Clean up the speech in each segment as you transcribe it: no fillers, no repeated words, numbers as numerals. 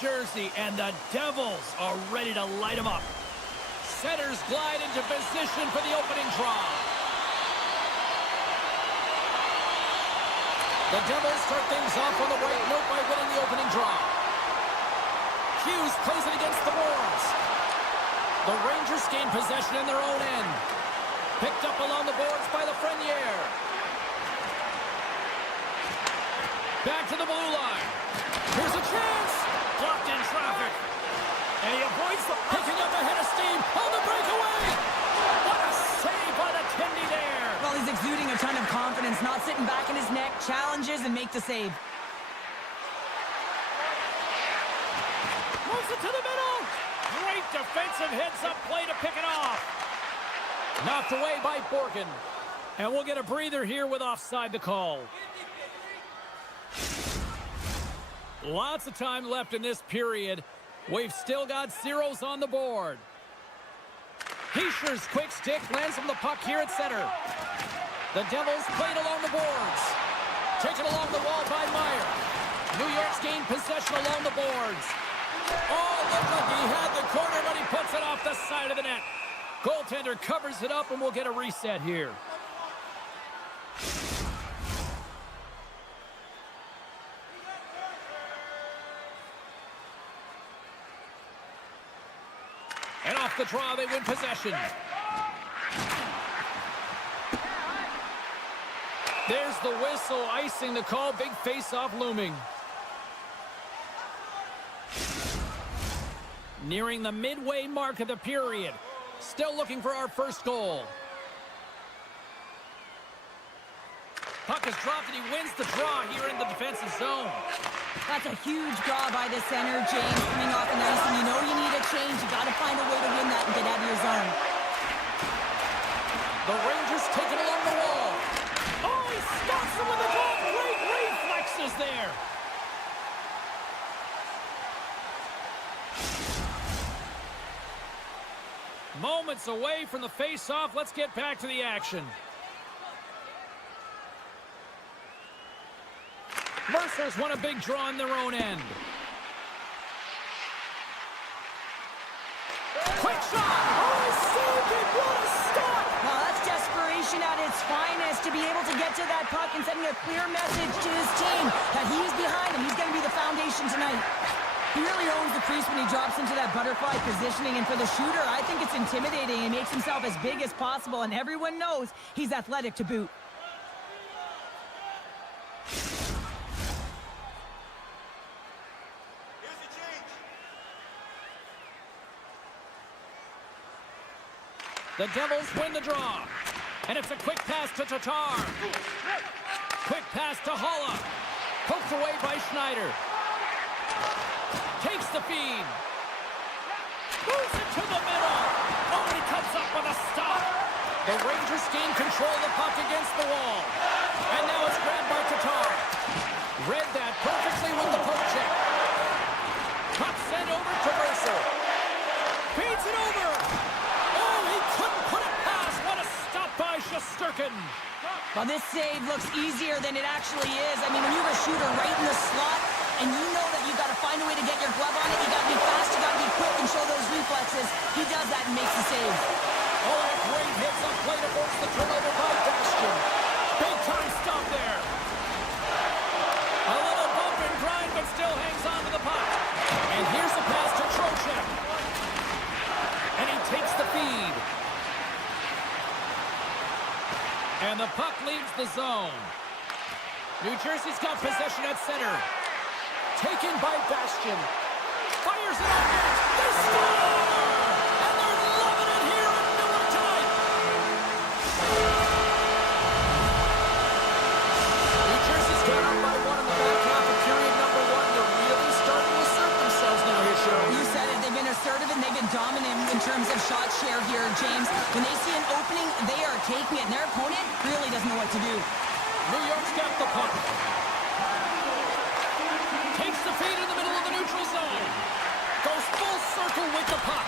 jersey, and the Devils are ready to light them up. Centers glide into position for the opening draw. The Devils start things off on the right note by winning the opening draw. Hughes plays it against the boards. The Rangers gain possession in their own end. Picked up along the boards by Lafreniere. Back to the blue line. Here's a chance. Blocked in traffic. And he avoids the picking up ahead of steam on the breakaway. What a save by the Tindy there. Well, he's exuding a ton of confidence, not sitting back in his neck, challenges and make the save. Moves it to the middle. Great defensive heads-up play to pick it off. Knocked away by Borgen. And we'll get a breather here with offside the call. Lots of time left in this period. We've still got zeros on the board. Heischer's quick stick lands on the puck here at center. The Devils played along the boards. Taken along the wall by Meyer. New York's gained possession along the boards. Oh, look like he had the corner, but he puts it off the side of the net. Goaltender covers it up, and we'll get a reset here. And off the draw, they win possession. There's the whistle, icing the call. Big face-off looming. Nearing the midway mark of the period. Still looking for our first goal. Puck is dropped, and he wins the draw here in the defensive zone. That's a huge draw by the center, James, coming off the ice, and you know you need a change. You got to find a way to win that and get out of your zone. The Rangers take it along the wall. Oh, he stops him with the glove. Great reflexes there. Moments away from the face-off. Let's get back to the action. Mercer's won a big draw on their own end. Quick shot! Oh, he saved it! What a stop! Well, that's desperation at its finest, to be able to get to that puck and sending a clear message to his team that he's behind him. He's going to be the foundation tonight. He really owns the crease when he drops into that butterfly positioning, and for the shooter, I think it's intimidating. He makes himself as big as possible, and everyone knows he's athletic to boot. The Devils win the draw. And it's a quick pass to Tatar. Quick pass to Holla. Poked away by Schneider. Takes the feed. Moves it to the middle. Oh, he comes up with a stop. The Rangers gain control of the puck against the wall. And now it's grabbed by Tatar. Read that perfectly with the poke check. Puck sent over to Mercer. Feeds it over. Oh, he couldn't put it past. What a stop by Shesterkin. Well, this save looks easier than it actually is. I mean, when you're a shooter right in the slot, and you know that you've got to find a way to get your glove on it, you got to be fast, you got to be quick and show those reflexes. He does that and makes the save. Oh, and a great hits up play to force the turnover by Bastion. Big time stop there. A little bump and grind, but still hangs on to the puck. And here's the pass to Trocheck. And he takes the feed. And the puck leaves the zone. New Jersey's got possession at center. Taken by Bastion. Fires it on net. They score! And they're loving it here in Miller time. New Jersey's got up by one in the back half of period number one. They're really starting to assert themselves now here, Cheryl. You said it. They've been assertive and they've been dominant in terms of shot share here, James. When they see an opening, they are taking it, and their opponent really doesn't know what to do. New York's got the puck. Takes the feed in the middle of the neutral zone. Goes full circle with the puck.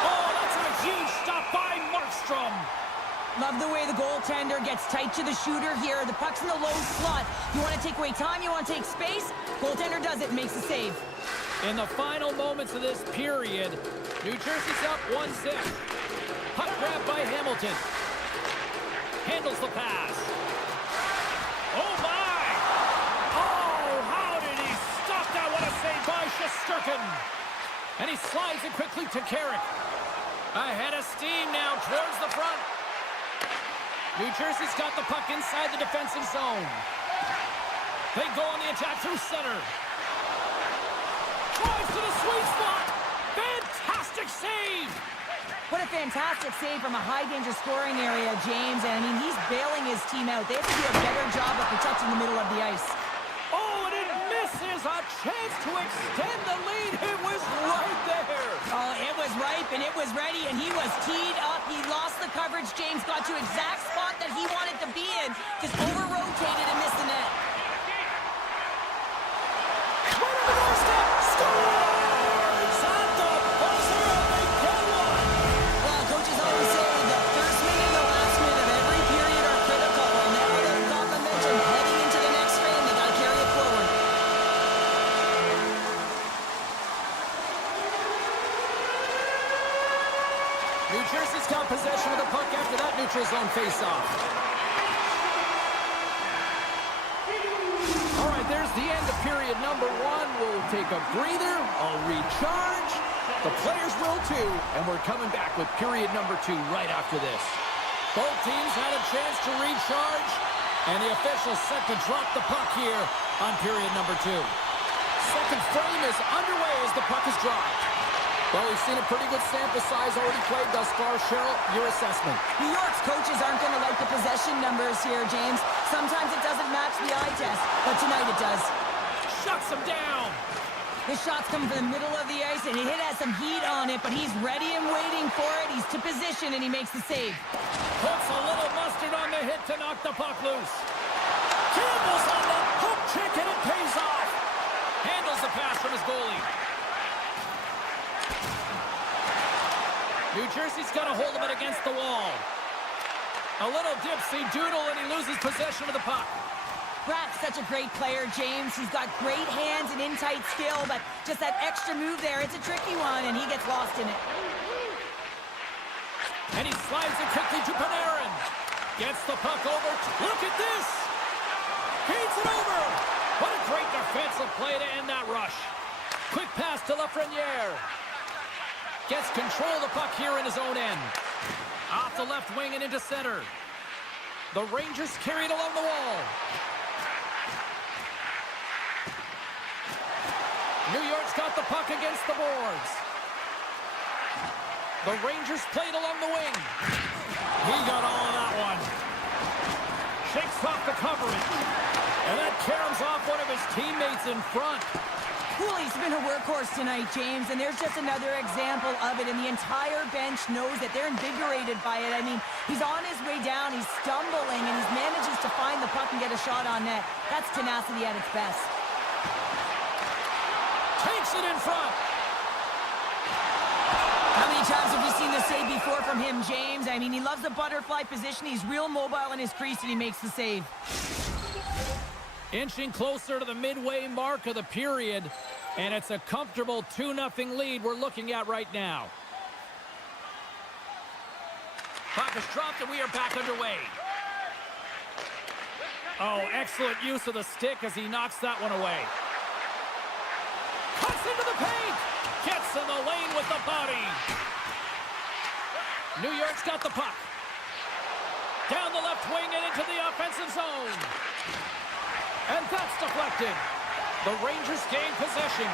Oh, that's a huge stop by Markstrom. Love the way the goaltender gets tight to the shooter here. The puck's in the low slot. You want to take away time, you want to take space. Goaltender does it, makes the save. In the final moments of this period, New Jersey's up 1-0. Puck grab by Hamilton. Handles the pass. Oh, my! Oh, how did he stop that? What a save by Shesterkin. And he slides it quickly to Carrick. Ahead of steam now towards the front. New Jersey's got the puck inside the defensive zone. They go on the attack through center. Drives to the sweet spot. Fantastic save. What a fantastic save from a high-danger scoring area, James. And, I mean, he's bailing his team out. They have to do a better job of protecting the middle of the ice. Oh, and it misses. A chance to extend the lead. It was right there. Oh, it was ripe, and it was ready, and he was teed up. He lost the coverage. James got to exact spot that he wanted to be in. Just over-rotated and missed the net. Scores at the buzzer, and they get one. Well, coaches always say the first minute and the last minute of every period are critical. And now they've got momentum heading into the next frame. They got to carry it forward. New Jersey's got possession of the puck after that neutral zone face-off. All right, there's the end of period number one. We'll take a breather, I'll recharge. The players will too, and we're coming back with period number two right after this. Both teams had a chance to recharge, and the officials set to drop the puck here on period number two. Second frame is underway as the puck is dropped. Well, we've seen a pretty good sample size already played thus far. Cheryl, your assessment. New York's coaches aren't going to like the possession numbers here, James. Sometimes it doesn't match the eye test, but tonight it does. Shuts him down. His shot's coming from the middle of the ice, and it has some heat on it, but he's ready and waiting for it. He's to position, and he makes the save. Puts a little mustard on the hit to knock the puck loose. Campbell's on the hook check, and it pays off. Handles the pass from his goalie. New Jersey's got a hold of it against the wall. A little dipsy doodle, and he loses possession of the puck. Bratt's such a great player, James. He's got great hands and in-tight skill, but just that extra move there, it's a tricky one, and he gets lost in it. And he slides it quickly to Panarin. Gets the puck over. Look at this! Feeds it over! What a great defensive play to end that rush. Quick pass to Lafreniere. Gets control of the puck here in his own end. Off the left wing and into center. The Rangers carry it along the wall. New York's got the puck against the boards. The Rangers played along the wing. He got all of that one. Shakes off the coverage. And that caroms off one of his teammates in front. Cooley's been a workhorse tonight, James, and there's just another example of it, and the entire bench knows that they're invigorated by it. I mean, he's on his way down, he's stumbling, and he manages to find the puck and get a shot on net. That's tenacity at its best. Takes it in front. How many times have we seen this save before from him, James? I mean, he loves the butterfly position. He's real mobile in his crease, and he makes the save. Inching closer to the midway mark of the period, and it's a comfortable 2-0 lead we're looking at right now. Puck is dropped, and we are back underway. Oh, excellent use of the stick as he knocks that one away. Cuts into the paint! Gets in the lane with the body. New York's got the puck. Down the left wing and into the offensive zone. And that's deflected. The Rangers gain possession.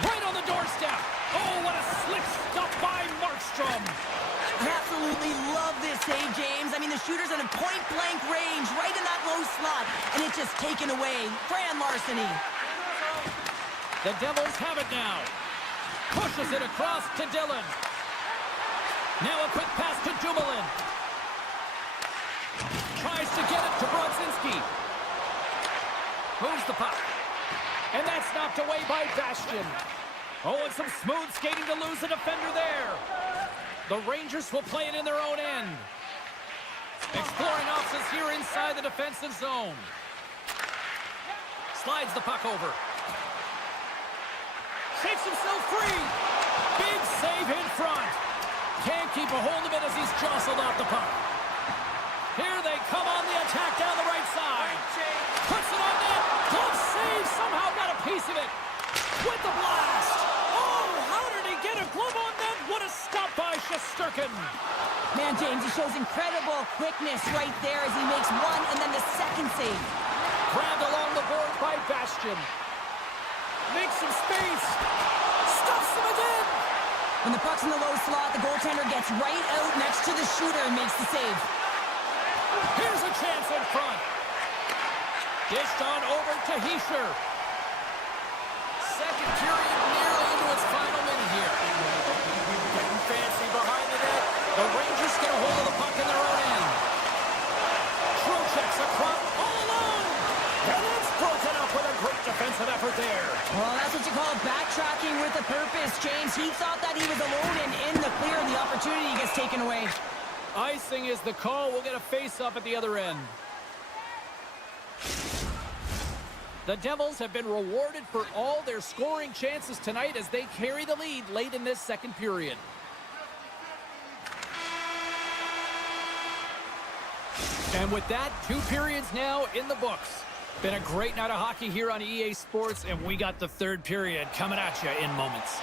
Right on the doorstep. Oh, what a slick stop by Markstrom. I absolutely love this save, James. I mean, the shooter's in a point-blank range, right in that low slot, and it's just taken away. Grand larceny. The Devils have it now. Pushes it across to Dillon. Now a quick pass to Dumoulin. Tries to get it to Brodzinski. Moves the puck. And that's knocked away by Bastian. Oh, and some smooth skating to lose a defender there. The Rangers will play it in their own end. Exploring options here inside the defensive zone. Slides the puck over. Shakes himself free. Big save in front. Can't keep a hold of it as he's jostled off the puck. Here they come on the attack down the right side. Puts it on net. Glove save. Somehow got a piece of it. With the blast. Oh, how did he get a glove on net? What a stop by Shesterkin. Man, James, he shows incredible quickness right there as he makes one and then the second save. Grabbed along the board by Bastian. Makes some space. Stuffs him again. When the puck's in the low slot, the goaltender gets right out next to the shooter and makes the save. Here's a chance in front. Dished on over to Hischier. Second period nearly into its final minute here. Getting fancy behind the net. The Rangers get a hold of the puck in their own end. Trocheck's across all alone. And it's broken up with a great defensive effort there. Well, that's what you call backtracking with a purpose, James. He thought that he was alone and in the clear, and the opportunity gets taken away. Icing is the call. We'll get a face-up at the other end. The Devils have been rewarded for all their scoring chances tonight as they carry the lead late in this second period. And with that, 2 periods now in the books. Been a great night of hockey here on EA Sports, and we got the third period coming at you in moments.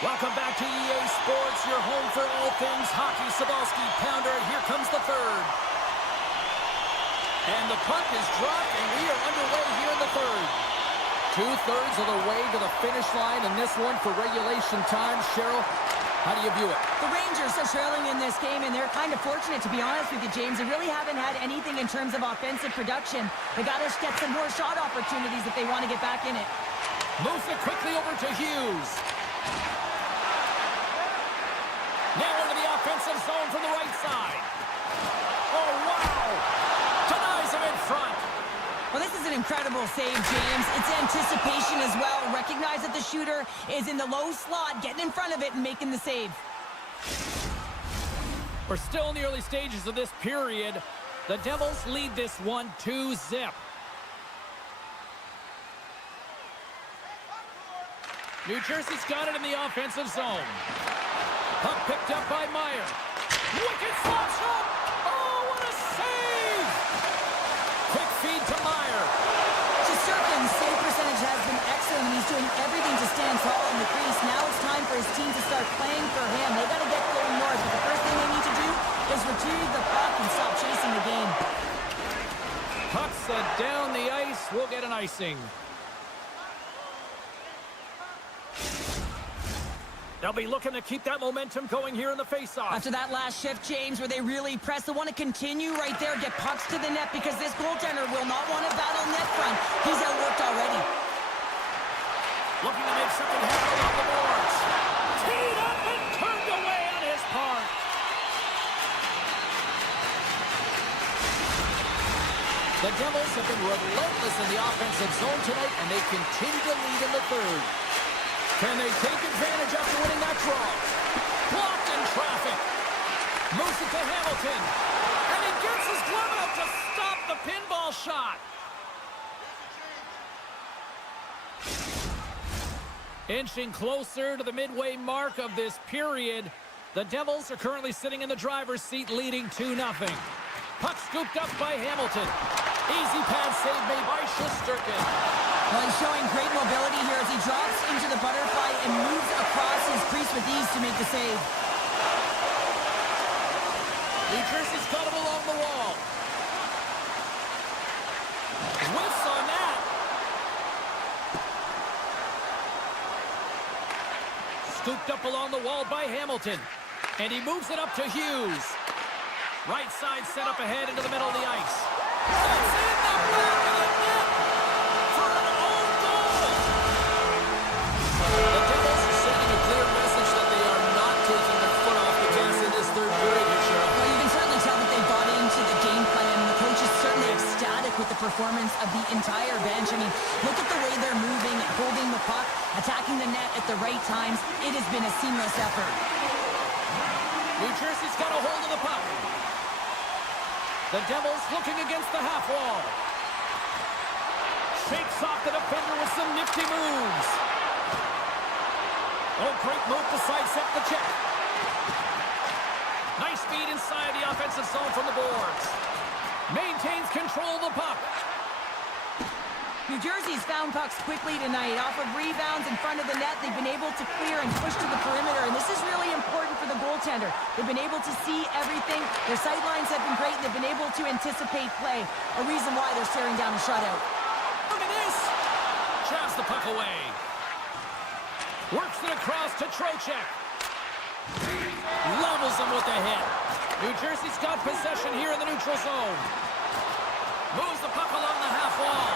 Welcome back to EA Sports, your home for all things hockey. Cybulski, pounder, and here comes the third. And the puck is dropped, and we are underway here in the third. 2/3 of the way to the finish line in this one for regulation time. Cheryl, how do you view it? The Rangers are trailing in this game, and they're kind of fortunate, to be honest with you, James. They really haven't had anything in terms of offensive production. They got to get some more shot opportunities if they want to get back in it. Moves it quickly over to Hughes. Now into the offensive zone from the right side. Oh, wow! Denies him in front. Well, this is an incredible save, James. It's anticipation as well. Recognize that the shooter is in the low slot, getting in front of it and making the save. We're still in the early stages of this period. The Devils lead this one 2-0. New Jersey's got it in the offensive zone. Puck picked up by Meyer. Wicked slap shot! Oh, what a save! Quick feed to Meyer. Shesterkin's save percentage has been excellent, and he's doing everything to stand tall in the crease. Now it's time for his team to start playing for him. They got to get going north, but the first thing they need to do is retrieve the puck and stop chasing the game. Puck's down the ice. We'll get an icing. They'll be looking to keep that momentum going here in the faceoff. After that last shift, James, where they really press, they want to continue right there, get pucks to the net, because this goaltender will not want to battle net front. He's outworked already. Looking to make something happen on the boards. Teed up and turned away on his part. The Devils have been relentless in the offensive zone tonight, and they continue to lead in the third. Can they take advantage after winning that draw? Blocked in traffic. Moves it to Hamilton. And he gets his glove out to stop the pinball shot. Inching closer to the midway mark of this period. The Devils are currently sitting in the driver's seat, leading 2-0. Puck scooped up by Hamilton. Easy pad save made by Shesterkin. Well, he's showing great mobility here as he drops into the butterfly and moves across his crease with ease to make the save. New Jersey's got him along the wall. Whiffs on that. Scooped up along the wall by Hamilton. And he moves it up to Hughes. Right side set up ahead into the middle of the ice. It's in the back of the net for an own goal. The Devils are sending a clear message that they are not taking their foot off the gas in this third period here, Cheryl. Well, you can certainly tell that they bought into the game plan, and the coach is certainly ecstatic with the performance of the entire bench. I mean, look at the way they're moving, holding the puck, attacking the net at the right times. It has been a seamless effort. New Jersey's got a hold of the puck. The Devils looking against the half wall. shakes off the defender with some nifty moves. Oh, great move to sidestep the check. Nice speed inside the offensive zone from the boards. Maintains control of the puck. New Jersey's found pucks quickly tonight. Off of rebounds in front of the net, they've been able to clear and push to the perimeter, and this is really important for the goaltender. They've been able to see everything. Their sight lines have been great. They've been able to anticipate play, a reason why they're staring down a shutout. Look at this! Jabs the puck away. Works it across to Trocheck. Levels him with the hit. New Jersey's got possession here in the neutral zone. Moves the puck along the half wall.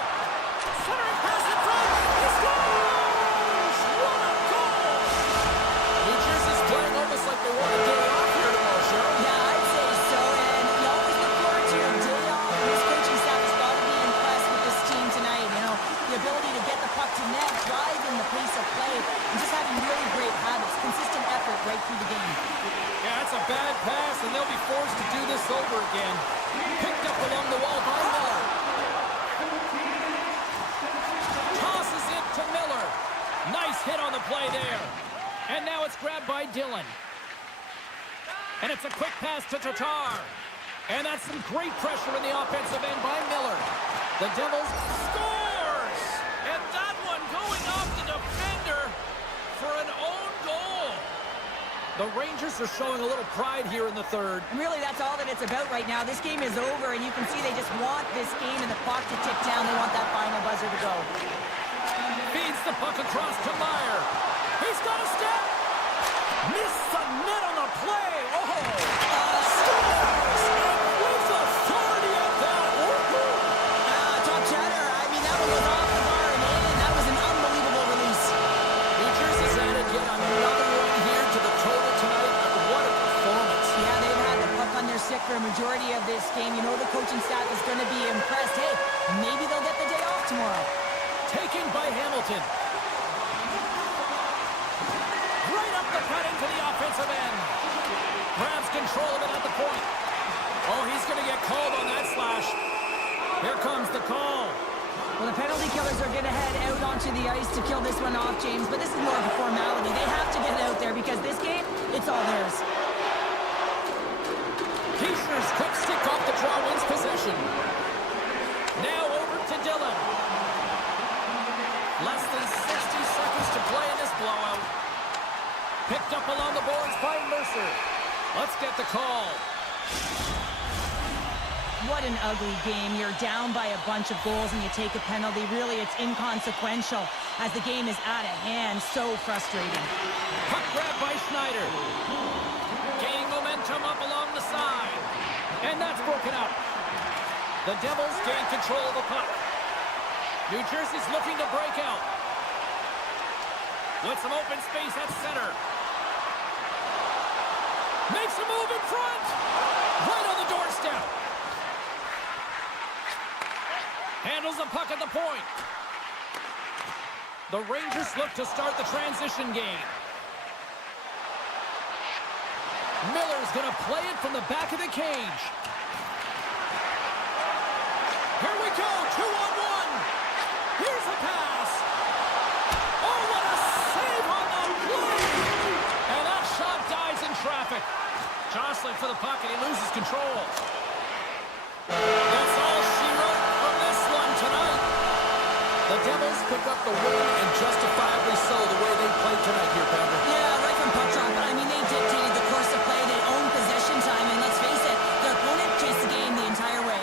Centering pass in front. He scores! What a goal! New Jersey's playing almost like they want a day off here tomorrow, Cheryl. Yeah, I'd say so, and you always look forward to your day off. This coaching staff has got to be impressed with this team tonight. You know, the ability to get the puck to net, driving the pace of play, and just having really great habits, consistent effort right through the game. Yeah, that's a bad pass, and they'll be forced to do this over again. Picked up along the wall by Miller. Tosses it to Miller. Nice hit on the play there. And now it's grabbed by Dillon. And it's a quick pass to Tatar. And that's some great pressure in the offensive end by Miller. The Devils scores! And that one going off the defender for an own goal. The Rangers are showing a little pride here in the third. And really, that's all that it's about right now. This game is over, and you can see they just want this game and the clock to tick down. They want that final buzzer to go. Feeds the puck across to Meyer. He's got a step. Missed the net on the play. Oh! Scores! And with authority at that. Top chatter. I mean, that one was off the bar and in. That was an unbelievable release. New Jersey's added yet another one here to the total tonight. What a performance. Yeah, they've had the puck on their stick for a majority of this game. You know the coaching staff is going to be impressed. Hey, maybe they'll get the day off tomorrow. Taken by Hamilton. Right up the cut into the offensive end. Grabs control of it at the point. Oh, he's going to get called on that slash. Here comes the call. Well, the penalty killers are going to head out onto the ice to kill this one off, James, but this is more of a formality. They have to get out there because this game, it's all theirs. Kieschner's quick stick off the draw wins possession. Now over to Dillon. Less than 60 seconds to play in this blowout. Picked up along the boards by Mercer. Let's get the call. What an ugly game. You're down by a bunch of goals and you take a penalty. Really, it's inconsequential as the game is out of hand. So frustrating. Puck grab by Schneider. Gaining momentum up along the side. And that's broken up. The Devils gain control of the puck. New Jersey's looking to break out. With some open space at center. Makes a move in front. Right on the doorstep. Handles the puck at the point. The Rangers look to start the transition game. Miller's going to play it from the back of the cage. Here we go, 2-on-1. Here's a pass. Oh, what a save on the play. And that shot dies in traffic. Jostling for the puck, and he loses control. That's all she wrote from this one tonight. The Devils pick up the win, and justifiably so, the way they played tonight here, Pounder. Yeah, right from puck drop. I mean, they dictated the course of play. They owned possession time, and let's face it, their opponent chased the game the entire way.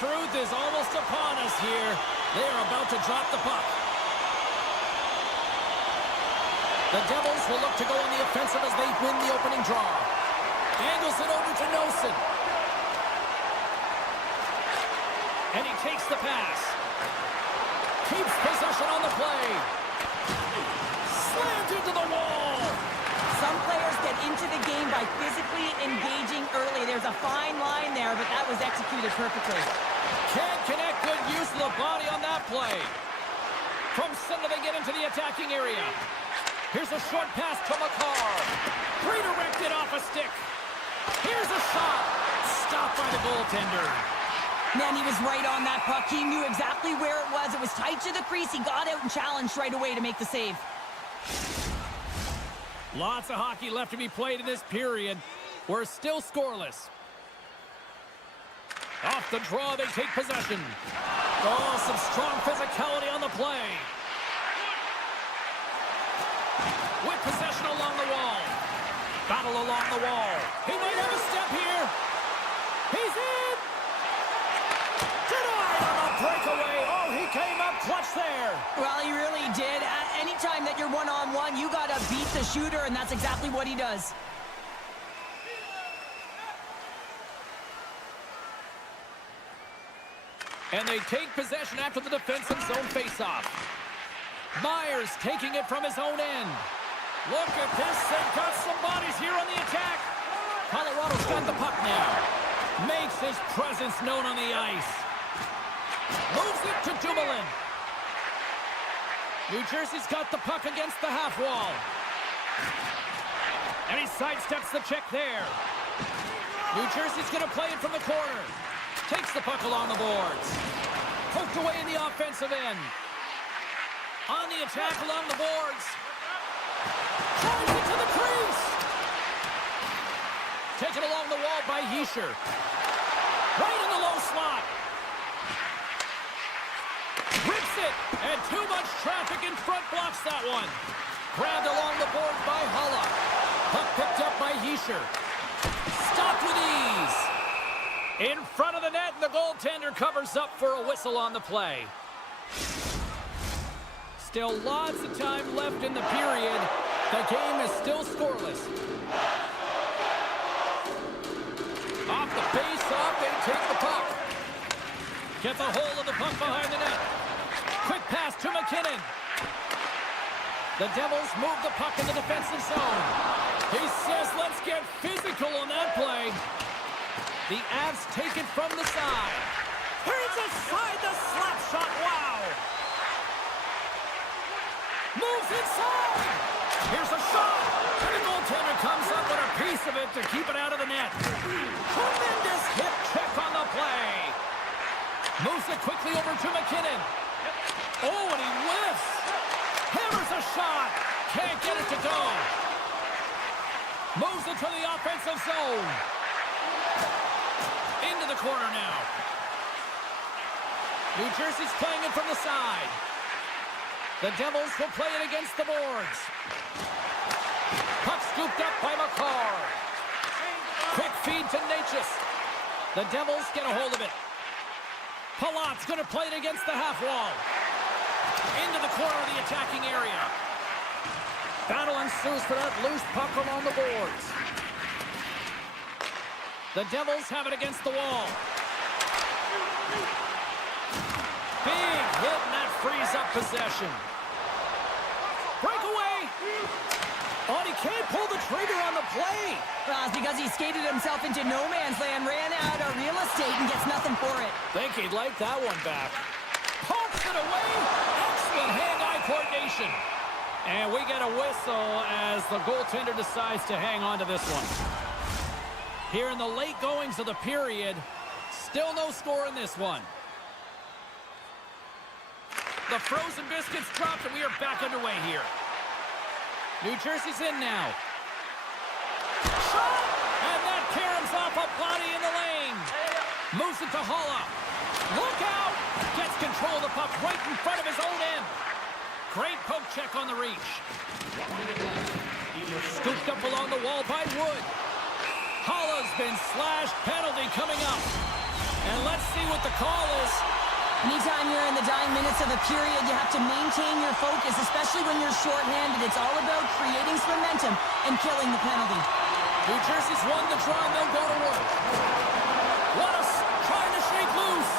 truth is almost upon us here. They are about to drop the puck. The Devils will look to go on the offensive as they win the opening draw. Angles it over to Nosen. And he takes the pass. Keeps possession on the play. Slammed into the wall. Some players get into the game by physically engaging early. There's a fine line there, but that was executed perfectly. Can't connect. Good use of the body on that play. From center, they get into the attacking area. Here's a short pass to MaakY. Redirected off a stick. Here's a shot. Stopped by the goaltender. Man, he was right on that puck. He knew exactly where it was. It was tight to the crease. He got out and challenged right away to make the save. Lots of hockey left to be played in this period. We're still scoreless. Off the draw, they take possession. Oh, some strong physicality on the play. With possession along the wall. Battle along the wall. He might have a step here. He's in. Denied on a breakaway. Oh, he came up clutch there. Well, he really did. Anytime that you're one-on-one, you got to beat the shooter, and that's exactly what he does. And they take possession after the defensive zone faceoff. Myers taking it from his own end. Look at this. They've got some bodies here on the attack. Colorado's got the puck now. Makes his presence known on the ice. Moves it to Dumoulin. New Jersey's got the puck against the half wall. And he sidesteps the check there. New Jersey's going to play it from the corner. Takes the puck along the boards. Poked away in the offensive end. On the attack along the boards. Drives it to the crease. Taken along the wall by Hischier. Right in the low slot. Rips it. And too much traffic in front blocks that one. Grabbed along the board by Haula. Puck picked up by Hischier. Stopped with ease. In front of the net, and the goaltender covers up for a whistle on the play. Still lots of time left in the period. The game is still scoreless. Off the face-off, they take the puck. Gets a hold of the puck behind the net. Quick pass to McKinnon. The Devils move the puck in the defensive zone. He says, let's get physical on that play. The Avs take it from the side. Here's aside the slap shot. Wow. Moves inside. Here's a shot. And the goaltender comes up with a piece of it to keep it out of the net. Tremendous hip check on the play. Moves it quickly over to McKinnon. Oh, and he lifts. Hammers a shot. Can't get it to go. Moves it to the offensive zone. Into the corner now. New Jersey's playing it from the side. The Devils will play it against the boards. Puck scooped up by MaakY. Quick feed to Necas. The Devils get a hold of it. Palat's going to play it against the half wall. Into the corner of the attacking area. Battle ensues for that loose puck along the boards. The Devils have it against the wall. Big hit, and that frees up possession. Breakaway. Oh, he can't pull the trigger on the play. Well, it's because he skated himself into no man's land, ran out of real estate, and gets nothing for it. Think he'd like that one back. Pumps it away. Excellent hand-eye coordination. And we get a whistle as the goaltender decides to hang on to this one. Here in the late goings of the period, still no score in this one. The frozen biscuits dropped, and we are back underway here. New Jersey's in now. Shot! And that caroms off a body in the lane. Moves it to Haula. Look out! Gets control of the puck right in front of his own end. Great poke check on the reach. Scooped up along the wall by Wood. Haula's been slashed. Penalty coming up. And let's see what the call is. Anytime you're in the dying minutes of a period, you have to maintain your focus, especially when you're shorthanded. It's all about creating some momentum and killing the penalty. New Jersey's won the draw, and they'll go to work. Wallace trying to shake loose.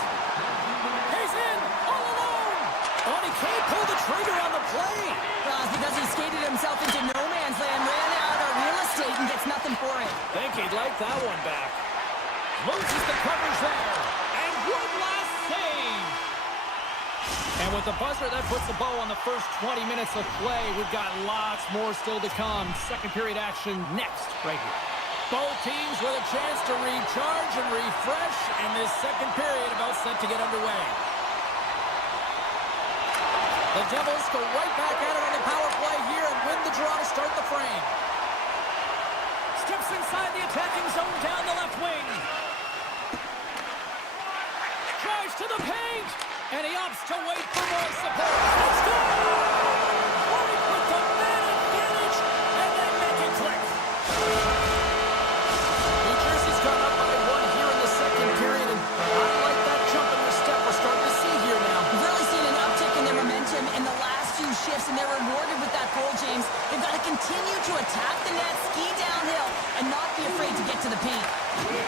He's in, all alone. Oh, he can't pull the trigger on the play. It's because he skated himself into no man's land, ran out of real estate, and gets nothing for it. Think he'd like that one back. Loses the coverage there. And one last save. And with the buzzer, that puts the bow on the first 20 minutes of play. We've got lots more still to come. Second period action next, right here. Both teams with a chance to recharge and refresh, and this second period about set to get underway. The Devils go right back at it on the power play here and win the draw to start the frame. Steps inside the attacking zone down the left wing. Drives to the paint. And he opts to wait for more support. Let's go! Right with the man advantage, and then make it click. New Jersey's gone up by one here in the second period, and I like that jump in the step we're starting to see here now. We've really seen an uptick in their momentum in the last few shifts, and they're rewarded with that goal, James. They've got to continue to attack the net, ski downhill, and not be afraid to get to the paint.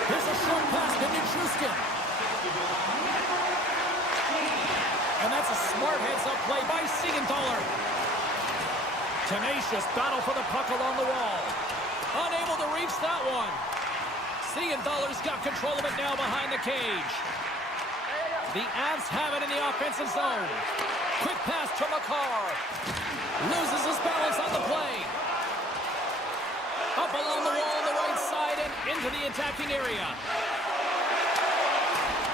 Here's a short pass to Nichushkin. And that's a smart heads-up play by Siegenthaler. Tenacious battle for the puck along the wall. Unable to reach that one. Siegenthaler's got control of it now behind the cage. The Avs have it in the offensive zone. Quick pass to Makar. Loses his balance on the play. Up along the wall on the right side and into the attacking area.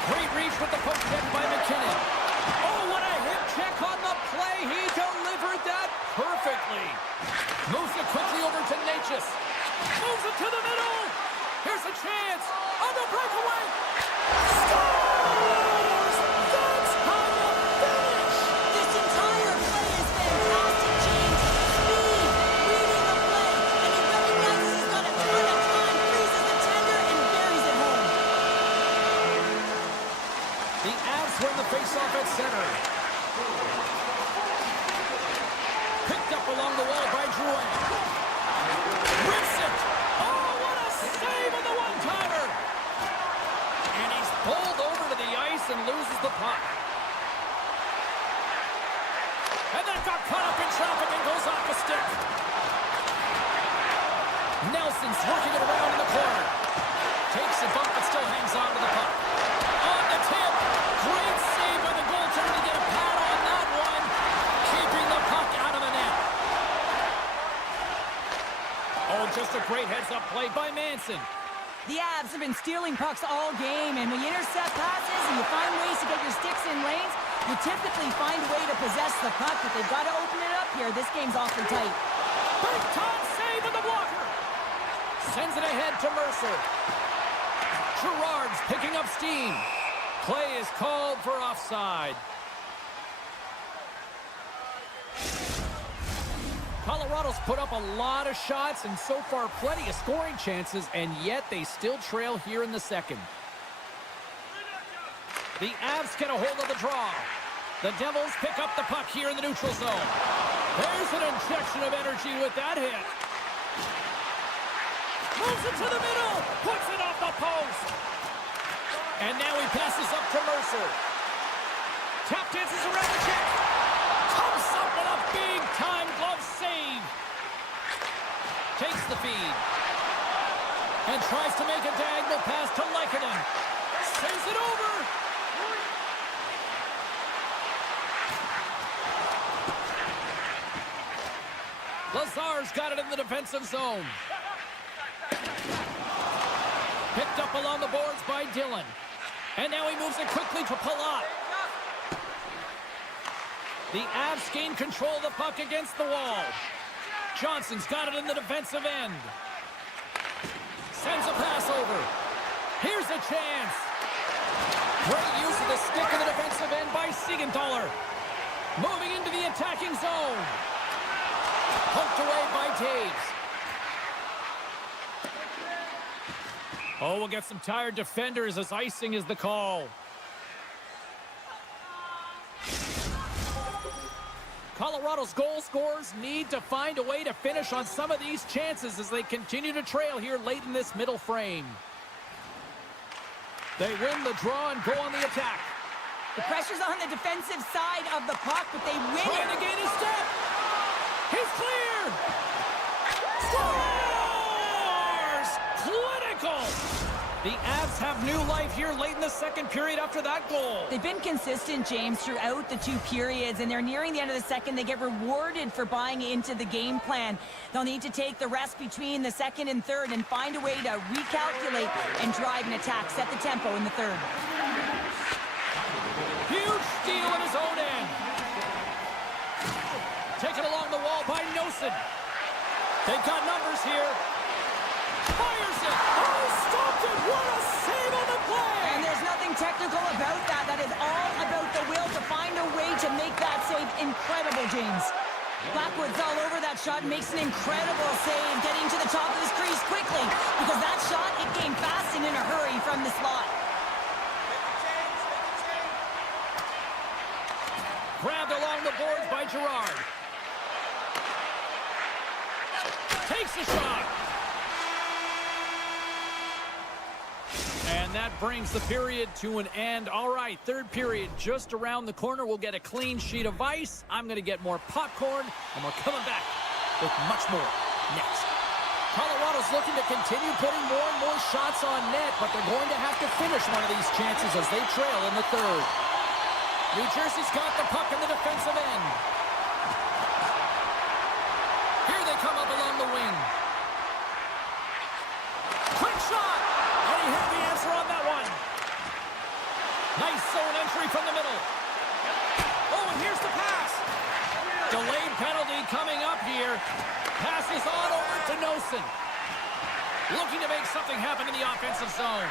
Great reach with the poke check by McKinnon. Oh, what a hip check on the play. He delivered that perfectly. Moves it quickly over to Natchez. Moves it to the middle. Here's a chance on the breakaway. Scores! That's how you finish. This entire play is fantastic, James. Speed, reading the play, and he recognizes he's got a ton of time, freezes the tender, and buries it home. The Avs win the faceoff at center. Picked up along the wall by Drouin. Rips it. Oh, what a save on the one-timer. And he's pulled over to the ice and loses the puck. And that got caught up in traffic and goes off the stick. Nelson's working it around in the corner. Takes a bump but still hangs on to the puck. On the tip. Great save by the goaltender to get a pad on that one. Keeping the puck out of the net. Oh, just a great heads-up play by Manson. The Avs have been stealing pucks all game, and when you intercept passes and you find ways to get your sticks in lanes, you typically find a way to possess the puck, but they've got to open it up here. This game's awfully tight. Big time save on the blocker. Sends it ahead to Mercer. Girard's picking up steam. Play is called for offside. Colorado's put up a lot of shots and so far plenty of scoring chances, and yet they still trail here in the second. The Avs get a hold of the draw. The Devils pick up the puck here in the neutral zone. There's an injection of energy with that hit. Moves it to the middle. Puts it off the post. And now he passes up to Mercer. Tap dances around the check. Comes up with a big-time glove save. Takes the feed. And tries to make a diagonal pass to Lehkonen. Sends it over. Lazar's got it in the defensive zone. Picked up along the boards by Dillon. And now he moves it quickly to Palat. The Avs gain control of the puck against the wall. Johnson's got it in the defensive end. Sends a pass over. Here's a chance. Great use of the stick in the defensive end by Siegenthaler. Moving into the attacking zone. Poked away by Taves. Oh, we'll get some tired defenders as icing is the call. Colorado's goal scorers need to find a way to finish on some of these chances as they continue to trail here late in this middle frame. They win the draw and go on the attack. The pressure's on the defensive side of the puck, but they win it. Trying to gain a step. He's clear. Scores! Clinical! The Avs have new life here late in the second period after that goal. They've been consistent, James, throughout the two periods, and they're nearing the end of the second. They get rewarded for buying into the game plan. They'll need to take the rest between the second and third and find a way to recalculate and drive an attack, set the tempo in the third. Huge steal in his own end. Taken along the wall by Nosen. They've got numbers here. Fires it. Oh, stopped it. What a save on the play. And there's nothing technical about that. That is all about the will to find a way to make that save incredible, James. Blackwood's all over that shot and makes an incredible save, getting to the top of his crease quickly, because that shot, it came fast and in a hurry from the slot. Grabbed along the boards by Gerard. Takes a shot. And that brings the period to an end. All right, third period just around the corner. We'll get a clean sheet of ice. I'm going to get more popcorn, and we're coming back with much more next. Colorado's looking to continue putting more and more shots on net, but they're going to have to finish one of these chances as they trail in the third. New Jersey's got the puck in the defensive end. Here they come up along the wing. Quick shot! And he hit the answer on that one. Nice zone entry from the middle. Oh, and here's the pass. Delayed penalty coming up here. Passes on over to Nosen. Looking to make something happen in the offensive zone.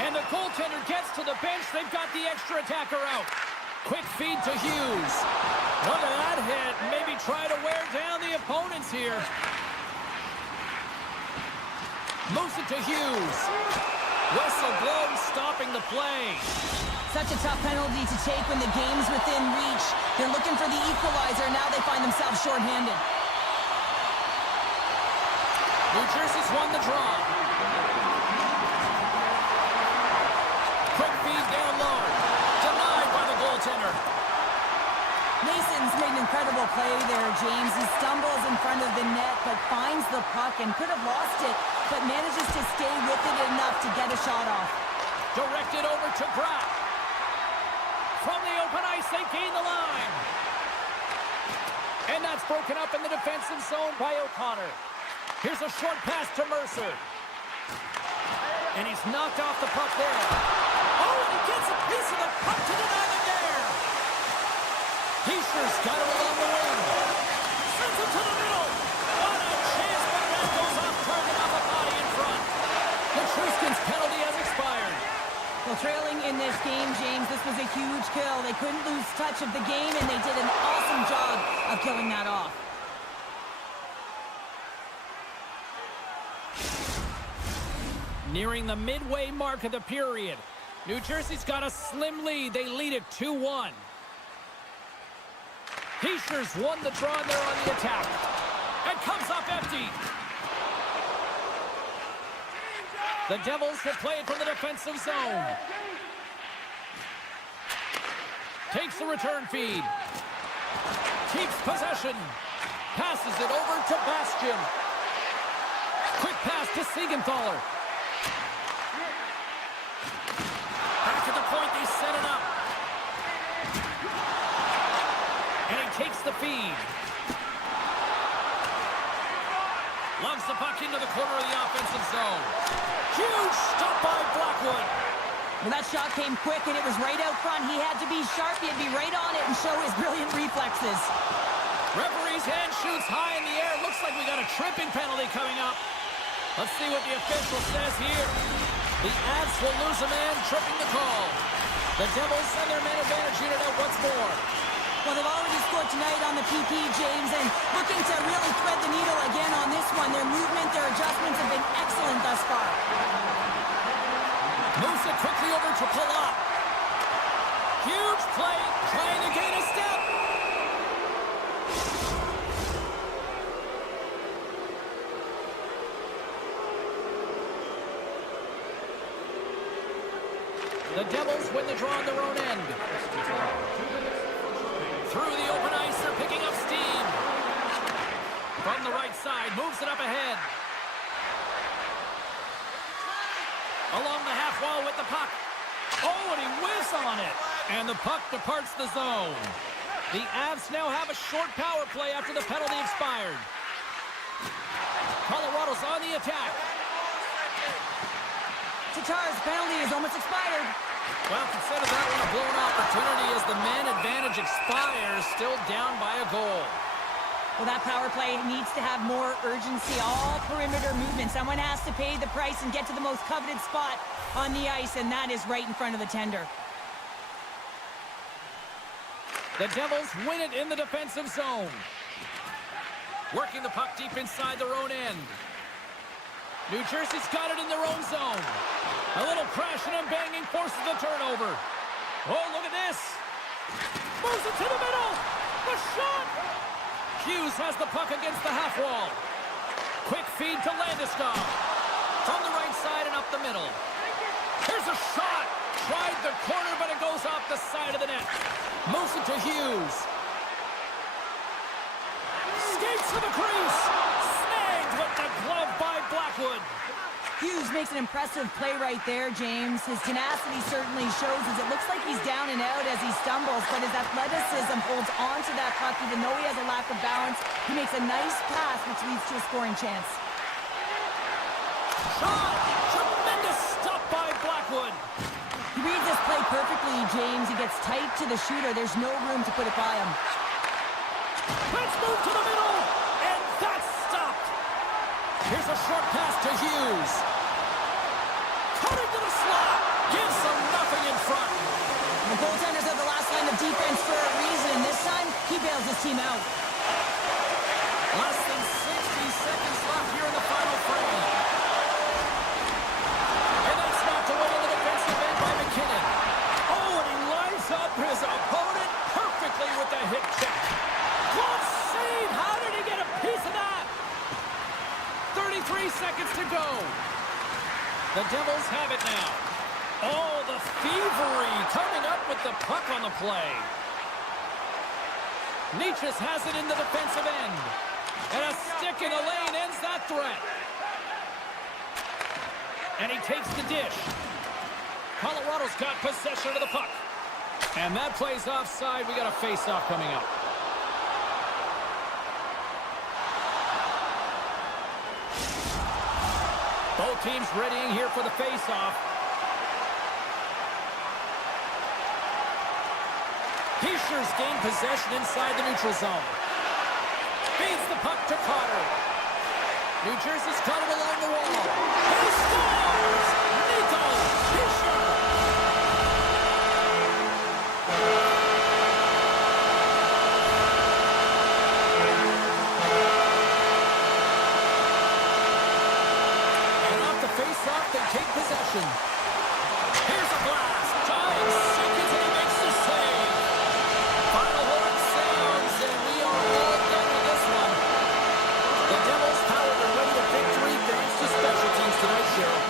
And the goaltender gets to the bench. They've got the extra attacker out. Quick feed to Hughes. Look at that hit. Maybe try to wear down the opponents here. Moves it to Hughes. Whistle blows, stopping the play. Such a tough penalty to take when the game's within reach. They're looking for the equalizer. Now they find themselves shorthanded. New Jersey's won the draw. Quick feed down low. Denied by the goaltender. Mason's made an incredible play there, James. He stumbles in front of the net, but finds the puck and could have lost it, but manages to stay with it enough to get a shot off. Directed over to Graff. From the open ice, they gain the line. And that's broken up in the defensive zone by O'Connor. Here's a short pass to Mercer. And he's knocked off the puck there. Oh, and he gets a piece of the puck to deny the dare. Heischer's got it along the wing. Sends it to the middle. What a chance, but that goes off target off a body in front. The Truskin's penalty has expired. Well, trailing in this game, James, this was a huge kill. They couldn't lose touch of the game, and they did an awesome job of killing that off. Nearing the midway mark of the period. New Jersey's got a slim lead. They lead it 2-1. Heischer's won the draw, and they're on the attack. And comes up empty. The Devils will play it from the defensive zone. Takes the return feed. Keeps possession. Passes it over to Bastian. Quick pass to Siegenthaler. Back at the point, they set it up. And he takes the feed. Loves the puck into the corner of the offensive zone. Huge stop by Blackwood. Well, that shot came quick, and it was right out front. He had to be sharp. He had to be right on it and show his brilliant reflexes. Referee's hand shoots high in the air. Looks like we got a tripping penalty coming up. Let's see what the official says here. The Avs will lose a man, tripping the call. The Devils send their man advantage unit out once more. Well, they've already scored tonight on the PP, James, and looking to really thread the needle again on this one. Their movement, their adjustments have been excellent thus far. Moves it quickly over to Palat. Huge play, trying to gain a step. The Devils win the draw on their own end. Through the open ice, they're picking up steam. From the right side, moves it up ahead. Along the half wall with the puck. Oh, and he whiffs on it. And the puck departs the zone. The Avs now have a short power play after the penalty expired. Colorado's on the attack. Tatar's penalty is almost expired. Well, consider that one a blown opportunity as the man advantage expires, still down by a goal. Well, that power play needs to have more urgency, all perimeter movement. Someone has to pay the price and get to the most coveted spot on the ice, and that is right in front of the tender. The Devils win it in the defensive zone. Working the puck deep inside their own end. New Jersey's got it in their own zone. A little crashing and banging forces the turnover. Oh, look at this. Moves it to the middle. The shot. Hughes has the puck against the half wall. Quick feed to Landeskog. From the right side and up the middle. Here's a shot. Tried the corner, but it goes off the side of the net. Moves it to Hughes. Skates to the crease. Snagged with the glove by Blackwood. Hughes makes an impressive play right there, James. His tenacity certainly shows as it looks like he's down and out as he stumbles, but his athleticism holds on to that puck even though he has a lack of balance. He makes a nice pass, which leads to a scoring chance. Shot! Tremendous stop by Blackwood. He reads this play perfectly, James. He gets tight to the shooter. There's no room to put it by him. Let's move to the middle, and that's stopped. Here's a short pass to Hughes. Cutting to the slot. Gives them nothing in front. The goaltenders are the last line of defense for a reason. This time, he bails his team out. Less than 60 seconds left here in the final frame. And that's knocked away in the defensive end by McKinnon. Oh, and he lines up his opponent perfectly with the hip check. Glove save. How did he get a piece of that? 33 seconds to go. The Devils have it now. Oh, the thievery coming up with the puck on the play. Nietzsche has it in the defensive end. And a stick in the lane ends that threat. And he takes the dish. Colorado's got possession of the puck. And that play's offside. We got a face-off coming up. Both teams readying here for the face-off. Heischer's gained possession inside the neutral zone. Feeds the puck to Carter. New Jersey's got it along the wall. He scores! Nico Hischer! And off the face-off, they take possession. Here's a blast. Time seconds, and he makes the save. Final horn sounds, and we are all done with this one. The Devils power their way to victory thanks to special teams tonight, Cheryl.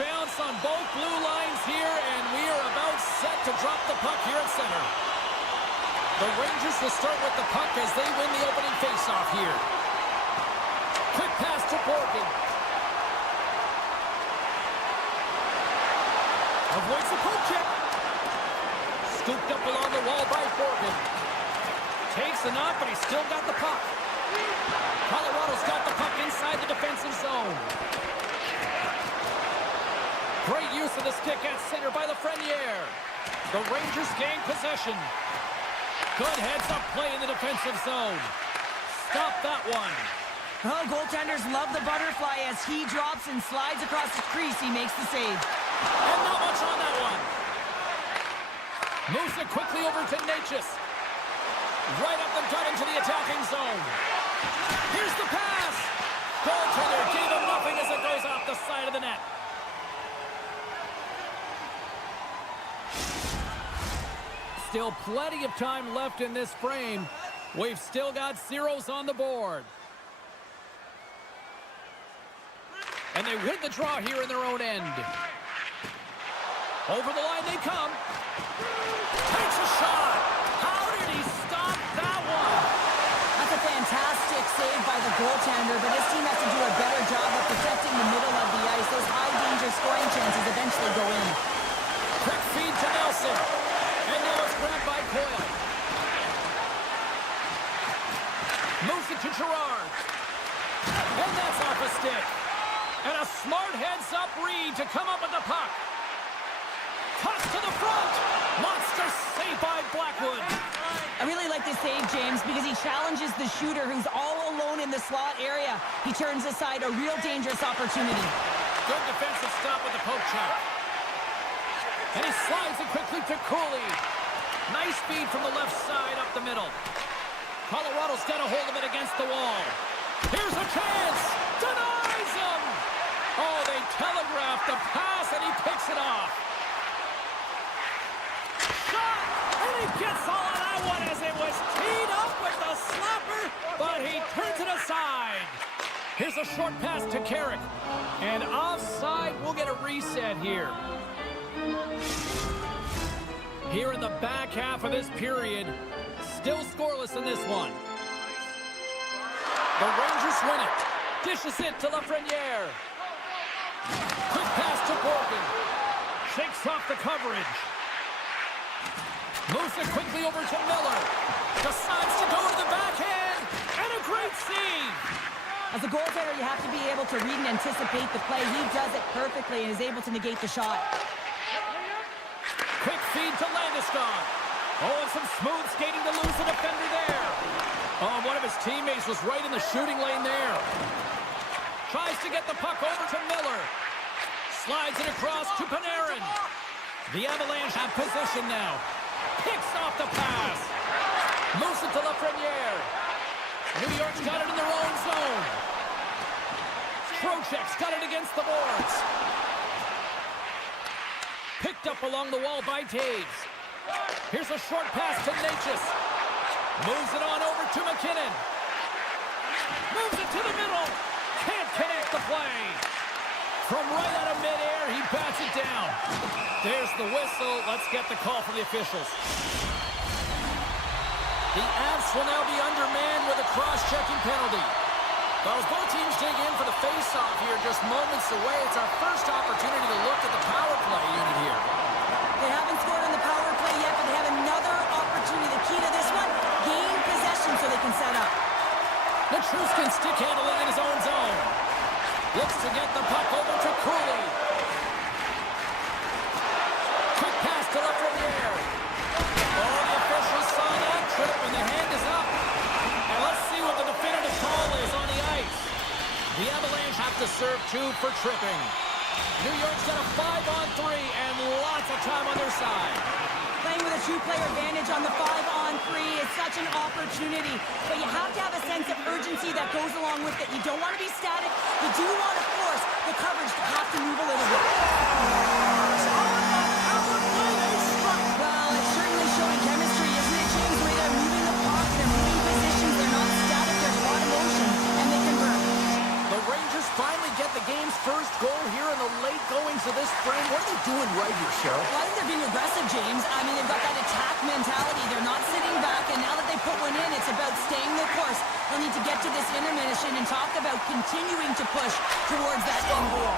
bounce on both blue lines here, and we are about set to drop the puck here at center. The Rangers will start with the puck as they win the opening faceoff here. Quick pass to Borgen. Avoids the poke check. Scooped up along the wall by Borgen. Takes a knock, but he's still got the puck. Colorado's got the puck inside the defensive zone. Great use of the stick at center by Lafreniere. The Rangers gain possession. Good heads-up play in the defensive zone. Stop that one. Oh, goaltenders love the butterfly as he drops and slides across the crease. He makes the save. And not much on that one. Moves it quickly over to Natchez. Right up the gut into the attacking zone. Here's the pass. Goaltender gave him nothing as it goes off the side of the net. Still plenty of time left in this frame. We've still got zeros on the board. And they win the draw here in their own end. Over the line they come. Takes a shot. How did he stop that one? That's a fantastic save by the goaltender, but his team has to do a better job of protecting the middle of the ice. Those high-danger scoring chances eventually go in. Quick feed to Nelson. And now it's grabbed by Coyle. Moves it to Girard. And that's off a stick. And a smart heads-up read to come up with the puck. Toss to the front. Monster save by Blackwood. I really like this save, James, because he challenges the shooter who's all alone in the slot area. He turns aside a real dangerous opportunity. Good defensive stop with the poke check. And he slides it quickly to Cooley. Nice feed from the left side up the middle. Colorado's got a hold of it against the wall. Here's a chance. Denies him. Oh, they telegraphed the pass, and he picks it off. Shot, and he gets all of that one as it was teed up with the slapper, but he turns it aside. Here's a short pass to Carrick. And offside, we'll get a reset here. Here in the back half of this period, still scoreless in this one. The Rangers win it. Dishes it to Lafreniere. Quick pass to Borgen. Shakes off the coverage. Moves it quickly over to Miller. Decides to go to the backhand. And a great save. As a goaltender, you have to be able to read and anticipate the play. He does it perfectly and is able to negate the shot. Quick feed to Landeskog. Oh, and some smooth skating to lose the defender there. Oh, one of his teammates was right in the shooting lane there. Tries to get the puck over to Miller. Slides it across to Panarin. The Avalanche have possession now. Picks off the pass. Moves it to Lafreniere. New York's got it in their own zone. Trocheck's got it against the boards. Picked up along the wall by Taves. Here's a short pass to Natchez. Moves it on over to McKinnon. Moves it to the middle. Can't connect the play. From right out of midair, he bats it down. There's the whistle. Let's get the call from the officials. The Avs will now be undermanned with a cross-checking penalty. Well, as both teams dig in for the face-off here just moments away, it's our first opportunity to look at the power play unit here. They haven't scored on the power play yet, but they have another opportunity. The key to this one, gain possession so they can set up. Nichushkin stick handling in his own zone. Looks to get the puck over to Cooley. Quick pass to Lafreniere. Oh, the officials saw that trip, and the hand is up. And let's see what the definitive call is on the ice. The Avalanche have to serve 2 for tripping. New York's got a 5-on-3 and lots of time on their side. Playing with a 2-player advantage on the 5-on-3 is such an opportunity, but you have to have a sense of urgency that goes along with it. You don't want to be static. You do want to force the coverage to have to move a little bit. Well, it's certainly showing chemistry, isn't it, James? The way they're moving the puck, they're moving positions, they're not static, there's a lot of motion, and they convert. The Rangers finally get the game's first goal here in the late goings of doing right here, Cheryl? Well, I think they're being aggressive, James. I mean, they've got that attack mentality. They're not sitting back, and now that they put one in, it's about staying the course. They'll need to get to this intermission and talk about continuing to push towards that end goal.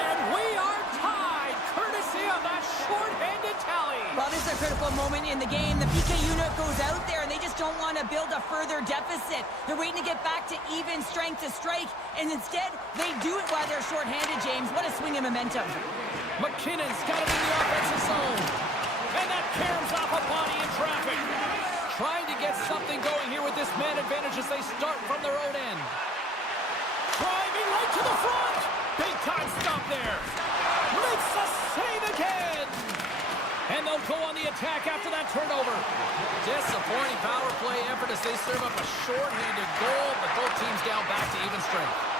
And we are tied, courtesy of that short-handed tally. Well, this is a critical moment in the game. The PK unit goes out there, and they just don't want to build a further deficit. They're waiting to get back to even strength to strike, and instead, they do it while they're short-handed, James. What a swing of momentum. McKinnon's got it in the offensive zone. And that caroms off a body in traffic. Trying to get something going here with this man advantage as they start from their own end. Driving right to the front. Big time stop there. Makes a save again. And they'll go on the attack after that turnover. Disappointing power play effort as they serve up a short-handed goal, but both teams down back to even strength.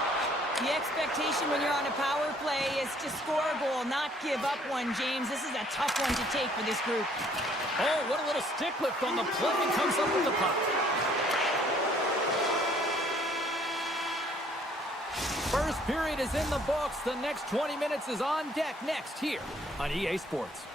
The expectation when you're on a power play is to score a goal, not give up one, James. This is a tough one to take for this group. Oh, what a little stick lift on the play, and comes up with the puck. First period is in the books. The next 20 minutes is on deck next here on EA Sports.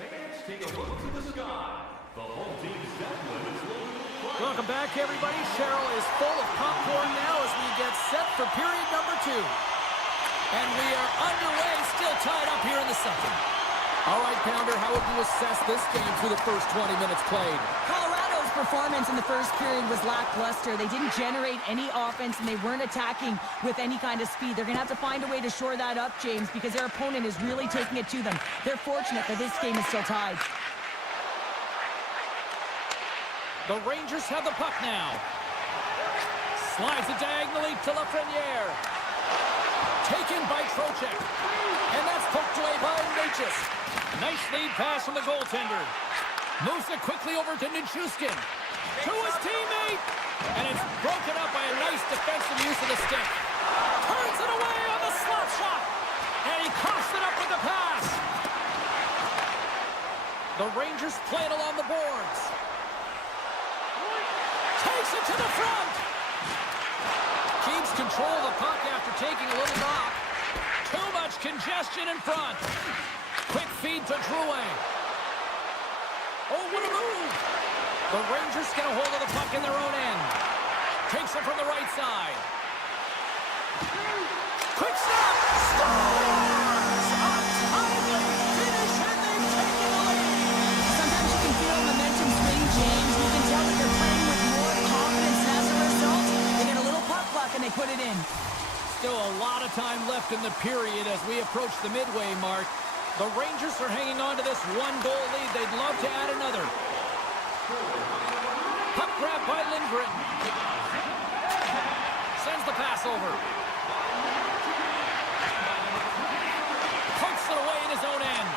Fans, take a look to the sky. The home team's death limit is loaded. Welcome back, everybody. Cheryl is full of popcorn now as we get set for period number 2. And we are underway, still tied up here in the second. All right, Pounder, how would you assess this game through the first 20 minutes played? Colorado's performance in the first period was lackluster. They didn't generate any offense, and they weren't attacking with any kind of speed. They're going to have to find a way to shore that up, James, because their opponent is really taking it to them. They're fortunate that this game is still tied. The Rangers have the puck now. Slides it diagonally to Lafreniere. Taken by Trocheck. And that's poked away by Natchez. Nice lead pass from the goaltender. Moves it quickly over to Nichushkin. To his teammate. And it's broken up by a nice defensive use of the stick. Turns it away on the slap shot. And he coughs it up with the pass. The Rangers play it along the boards. Takes it to the front. Keeps control of the puck after taking a little knock. Too much congestion in front. Quick feed to Drouin. Oh, what a move. The Rangers get a hold of the puck in their own end. Takes it from the right side. Quick stop. Scores! A timely finish, and they've taken the lead. Sometimes you can feel momentum swing, James. You can tell that they're playing with more confidence, and as a result, they get a little puck luck and they put it in. Still a lot of time left in the period as we approach the midway mark. The Rangers are hanging on to this one-goal lead. They'd love to add another. Puck grab by Lindgren. Sends the pass over. Pokes it away in his own end.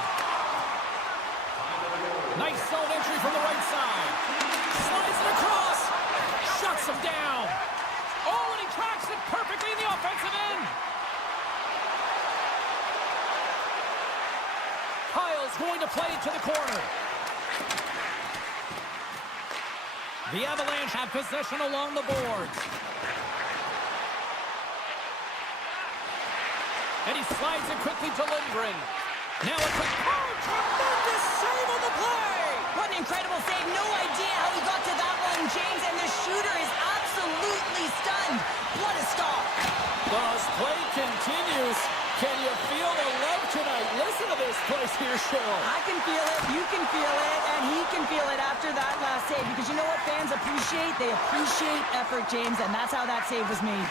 Nice zone entry from the right side. Slides it across. Shuts him down. Oh, and he tracks it perfectly in the offensive end. Kyle's going to play to the corner. The Avalanche have possession along the boards. And he slides it quickly to Lindgren. Now a quick... Oh, tremendous save on the play! What an incredible save. No idea how he got to that one, James, and the shooter is absolutely stunned. What a stop. This play continues. Can you feel the love tonight? Listen to this place here, Cheryl. I can feel it, you can feel it, and he can feel it after that last save, because you know what fans appreciate? They appreciate effort, James, and that's how that save was made.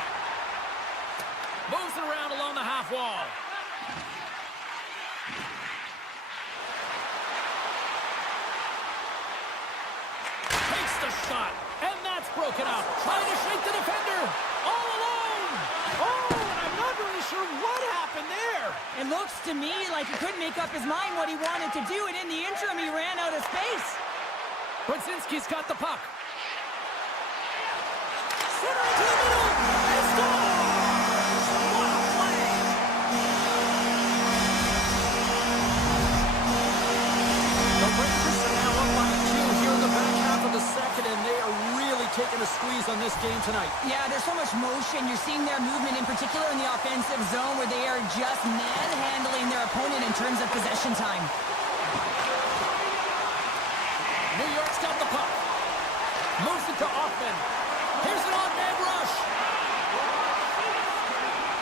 Moves it around along the half wall. Takes the shot, and that's broken up. Trying to shake the defender. All alone. Oh, and I'm not really sure what happened there. It looks to me like he couldn't make up his mind what he wanted to do, and in the interim, he ran out of space. Brzezinski's got the puck. Center into the middle, and scores! What a play! The Rangers are now up by 2 here in the back half of the second, and they are really taking a squeeze on this game tonight. Yeah, there's so much motion. You're seeing their movement, in particular in the offensive zone, where they are just manhandling their opponent in terms of possession time. New York's got the puck. Moves it to Hoffman. Here's an on-man rush.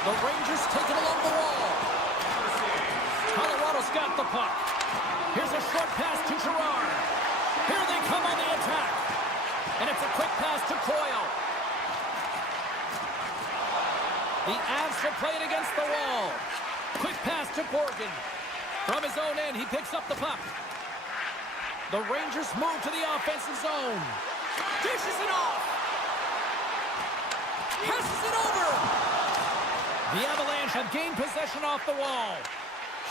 The Rangers take it along the wall. Colorado's got the puck. Here's a short pass to Girard. Here they come on the attack. And it's a quick pass to Coyle. The Avs will play it against the wall. Quick pass to Borgen. From his own end, he picks up the puck. The Rangers move to the offensive zone. Dishes it off. Passes it over. The Avalanche have gained possession off the wall.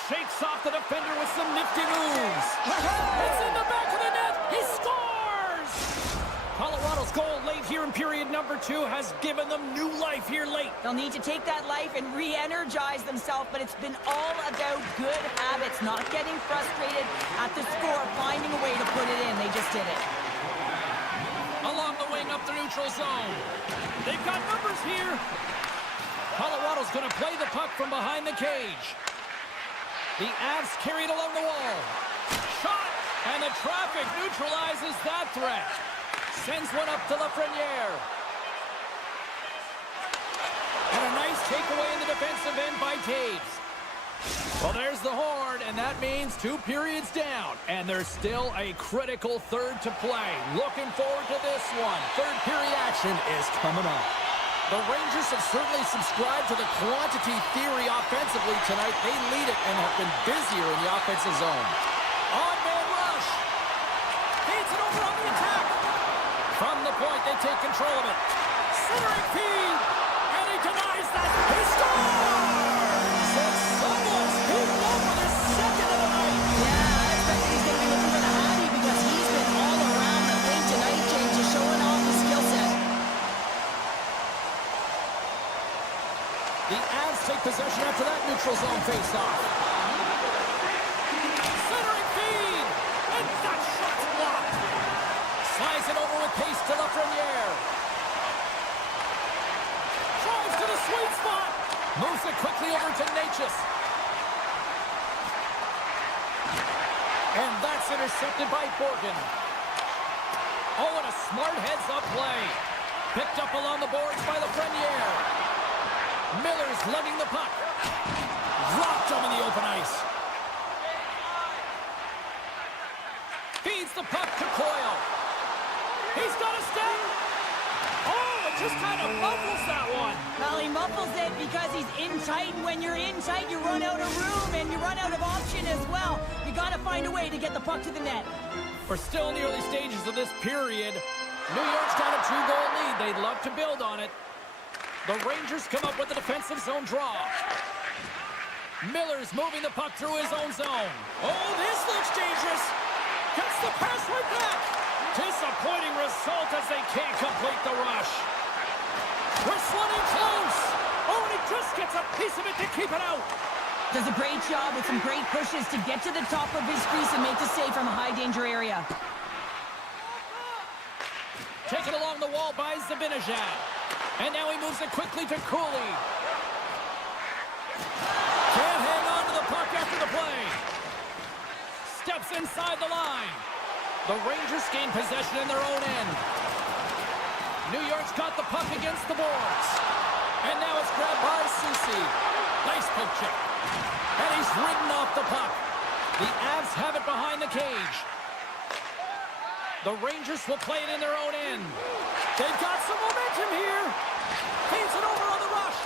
Shakes off the defender with some nifty moves. It's in the back of the net. He scores! Colorado's goal late here in period number 2 has given them new life here late. They'll need to take that life and re-energize themselves, but it's been all about good habits, not getting frustrated at the score, finding a way to put it in. They just did it. Along the wing up the neutral zone. They've got numbers here. Colorado's going to play the puck from behind the cage. The Avs carry it along the wall. Shot! And the traffic neutralizes that threat. Sends one up to Lafreniere. And a nice takeaway in the defensive end by Taves. Well, there's the horn, and that means 2 periods down. And there's still a critical third to play. Looking forward to this one. Third period action is coming up. The Rangers have certainly subscribed to the quantity theory offensively tonight. They lead it and have been busier in the offensive zone. On-man rush. Feeds it over on the attack. From the point, they take control of it. Centering feed. And he denies that. He scores! So someone's heating up for their second of the night. Yeah, I expect he's going to be looking for the Hattie because he's been all around the thing tonight, James, just showing off his skill set. The Avs take possession after that neutral zone face-off. Centering feed! And that shot's blocked! Slides it over with pace to Lafreniere. Drives to the sweet spot! Moves it quickly over to Natchez. And that's intercepted by Borgen. Oh, and a smart heads-up play. Picked up along the boards by Lafreniere. Miller's lugging the puck. Dropped him in the open ice. Feeds the puck to Coyle. He's got a step. Oh, it just kind of muffles that one. Well, he muffles it because he's in tight, and when you're in tight, you run out of room, and you run out of option as well. You got to find a way to get the puck to the net. We're still in the early stages of this period. New York's got a 2-goal lead. They'd love to build on it. The Rangers come up with a defensive zone draw. Miller's moving the puck through his own zone. Oh, this looks dangerous. Gets the pass right back. Disappointing result as they can't complete the rush. We're sliding close. Oh, and he just gets a piece of it to keep it out. Does a great job with some great pushes to get to the top of his crease and make the save from a high-danger area. Taken along the wall by Zibanejad. And now he moves it quickly to Cooley. Can't hang on to the puck after the play. Steps inside the line. The Rangers gain possession in their own end. New York's got the puck against the boards. And now it's grabbed by Soucy. Nice poke check. And he's ridden off the puck. The Avs have it behind the cage. The Rangers will play it in their own end. They've got some momentum here. Feeds it over on the rush.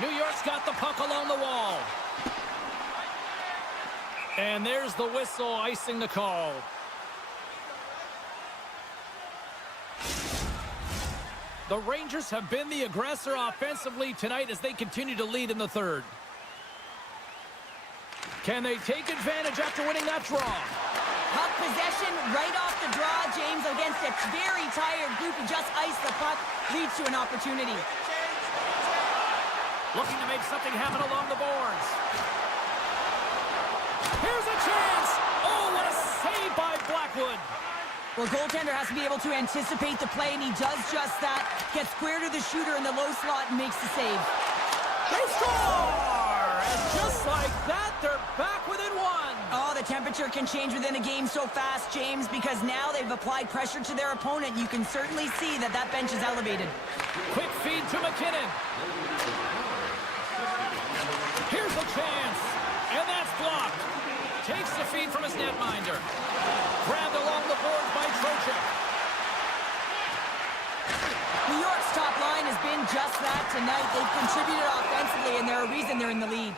New York's got the puck along the wall. And there's the whistle icing the call. The Rangers have been the aggressor offensively tonight as they continue to lead in the third. Can they take advantage after winning that draw? Puck possession right off the draw, James, against a very tired group who just iced the puck, leads to an opportunity. Looking to make something happen along the boards. Here's a chance. Oh, what a save by Blackwood. Well, goaltender has to be able to anticipate the play, and he does just that. Gets square to the shooter in the low slot and makes the save. They score! And just like that, they're back within one. Oh, the temperature can change within a game so fast, James, because now they've applied pressure to their opponent. You can certainly see that that bench is elevated. Quick feed to McKinnon. Here's a chance, and that's blocked. Takes the feed from his netminder. Grabbed along the boards by Trocheck. New York's top line has been just that tonight. They've contributed offensively, and they're a reason they're in the lead.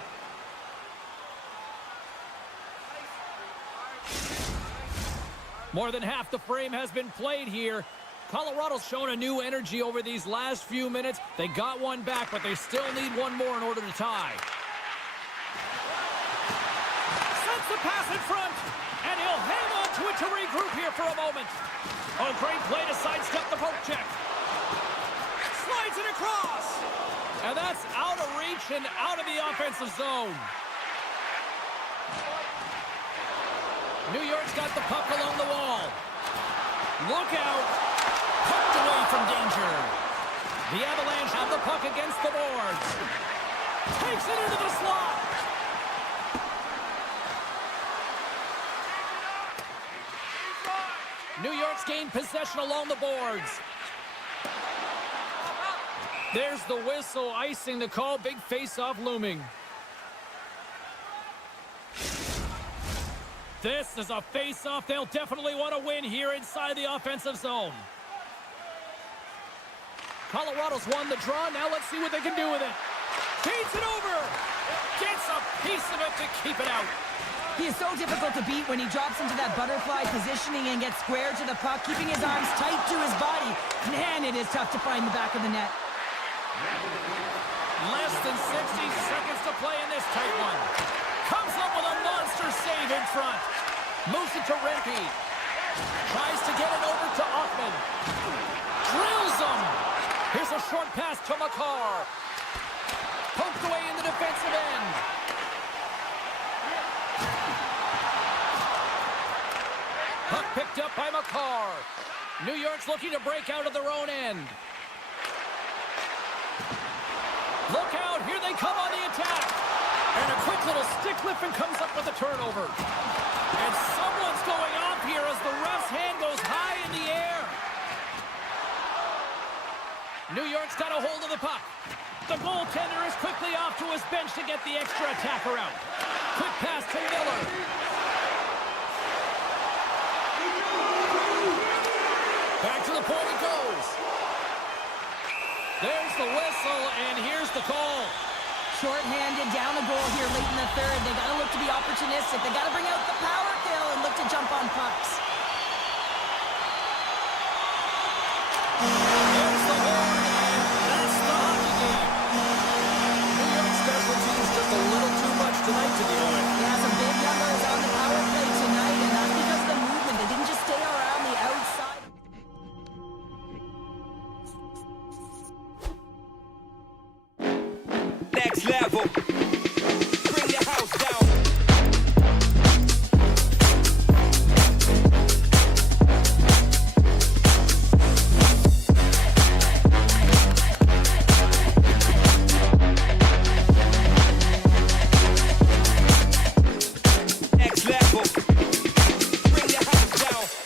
More than half the frame has been played here. Colorado's shown a new energy over these last few minutes. They got one back, but they still need one more in order to tie. Sends the pass in front, and he'll hang on to it to regroup here for a moment. Oh, great play to sidestep the poke check. Slides it across, and that's out of reach and out of the offensive zone. New York's got the puck along the wall. Look out. Pucked away from danger. The Avalanche have the puck against the boards. Takes it into the slot. New York's gained possession along the boards. There's the whistle, icing the call. Big face-off looming. This is a face-off they'll definitely want to win here inside the offensive zone. Colorado's won the draw. Now let's see what they can do with it. Feeds it over. Gets a piece of it to keep it out. He is so difficult to beat when he drops into that butterfly positioning and gets square to the puck, keeping his arms tight to his body. Man, it is tough to find the back of the net. Less than 60 seconds to play in this tight one. Comes up with a monster save in front. Moves it to Rempe. Tries to get it over to Hoffman. Drills him. Here's a short pass to McCarr. Poked away in the defensive end. Puck picked up by McCarr. New York's looking to break out of their own end. Look out, here they come on the attack. And a quick little stick lift and comes up with a turnover. And someone's going off here as the ref's hand goes high in the air. New York's got a hold of the puck. The goaltender is quickly off to his bench to get the extra attacker out. Quick pass to Miller. Back to the point it goes. There's the whistle, and here's the call. Short-handed down the goal here late in the third. They got to look to be opportunistic. They got to bring out the power kill and look to jump on pucks. There's the horn, and that's the hockey game. New York special teams just a little too much tonight to deal with. Yeah, some big numbers on the power play tonight, and that's because of the movement. They didn't just stay around the outside. Next level. Bring the house down. Next level. Bring the house down.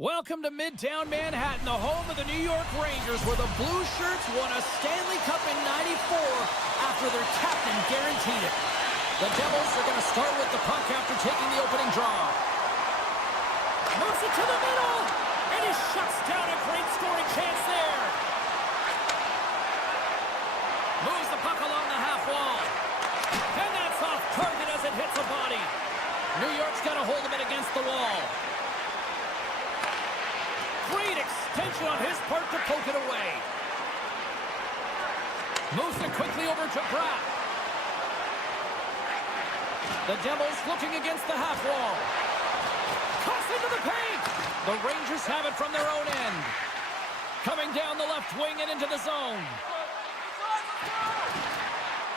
Welcome to Midtown Manhattan, the home of the New York Rangers, where the Blue Shirts won a Stanley Cup in '94 after their captain guaranteed it. The Devils are going to start with the puck after taking the opening draw. Moves it to the middle, and he shuts down a great scoring chance there. Moves the puck along the half wall. And that's off target as it hits a body. New York's got a hold of it against the wall. Great extension on his part to poke it away. Moves it quickly over to Pratt. The Devils looking against the half wall. Cuts into the paint. The Rangers have it from their own end. Coming down the left wing and into the zone.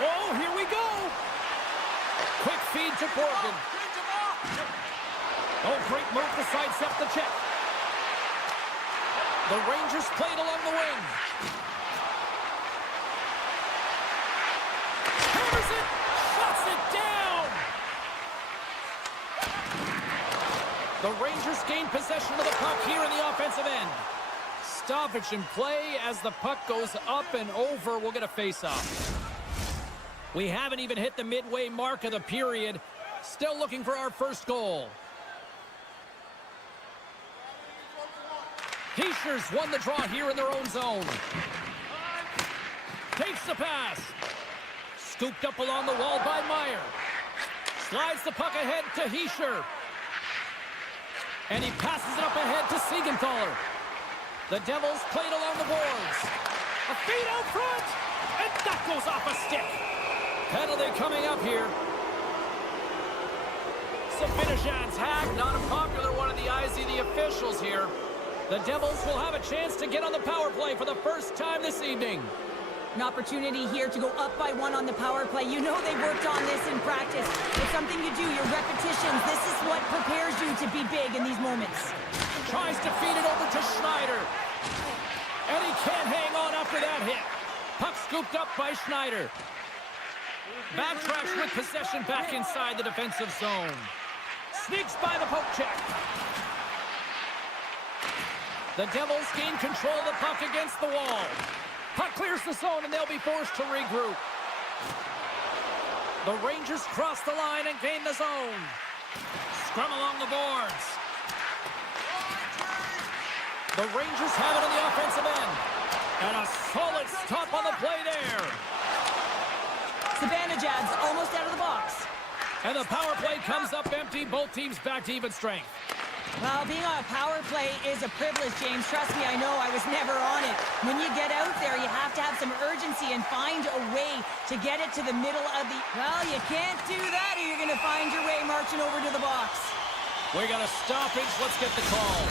Oh, here we go. Quick feed to Corgan. Oh, great move to sidestep the check. The Rangers played along the wing. Hammers it, shuts it down. The Rangers gain possession of the puck here in the offensive end. Stoppage in play as the puck goes up and over. We'll get a face-off. We haven't even hit the midway mark of the period. Still looking for our first goal. Heischer's won the draw here in their own zone. Takes the pass. Scooped up along the wall by Meyer. Slides the puck ahead to Hischer. And he passes it up ahead to Siegenthaler. The Devils played along the boards. A feed out front. And that goes off a stick. Penalty coming up here. Zibanejad's hack, not a popular one in the eyes of the officials here. The Devils will have a chance to get on the power play for the first time this evening. An opportunity here to go up by one on the power play. You know they worked on this in practice. It's something you do, your repetitions. This is what prepares you to be big in these moments. Tries to feed it over to Schneider. And he can't hang on after that hit. Puck scooped up by Schneider. Backtracks with possession back inside the defensive zone. Sneaks by the poke check. The Devils gain control of the puck against the wall. Puck clears the zone and they'll be forced to regroup. The Rangers cross the line and gain the zone. Scrum along the boards. The Rangers have it on the offensive end. And a solid stop on the play there. Zibanejad's almost out of the box. And the power play comes up empty. Both teams back to even strength. Well, being on a power play is a privilege, James. Trust me, I know. I was never on it. When you get out there, you have to have some urgency and find a way to get it to the middle of the... Well, you can't do that or you're going to find your way marching over to the box. We got a stoppage. Let's get the call.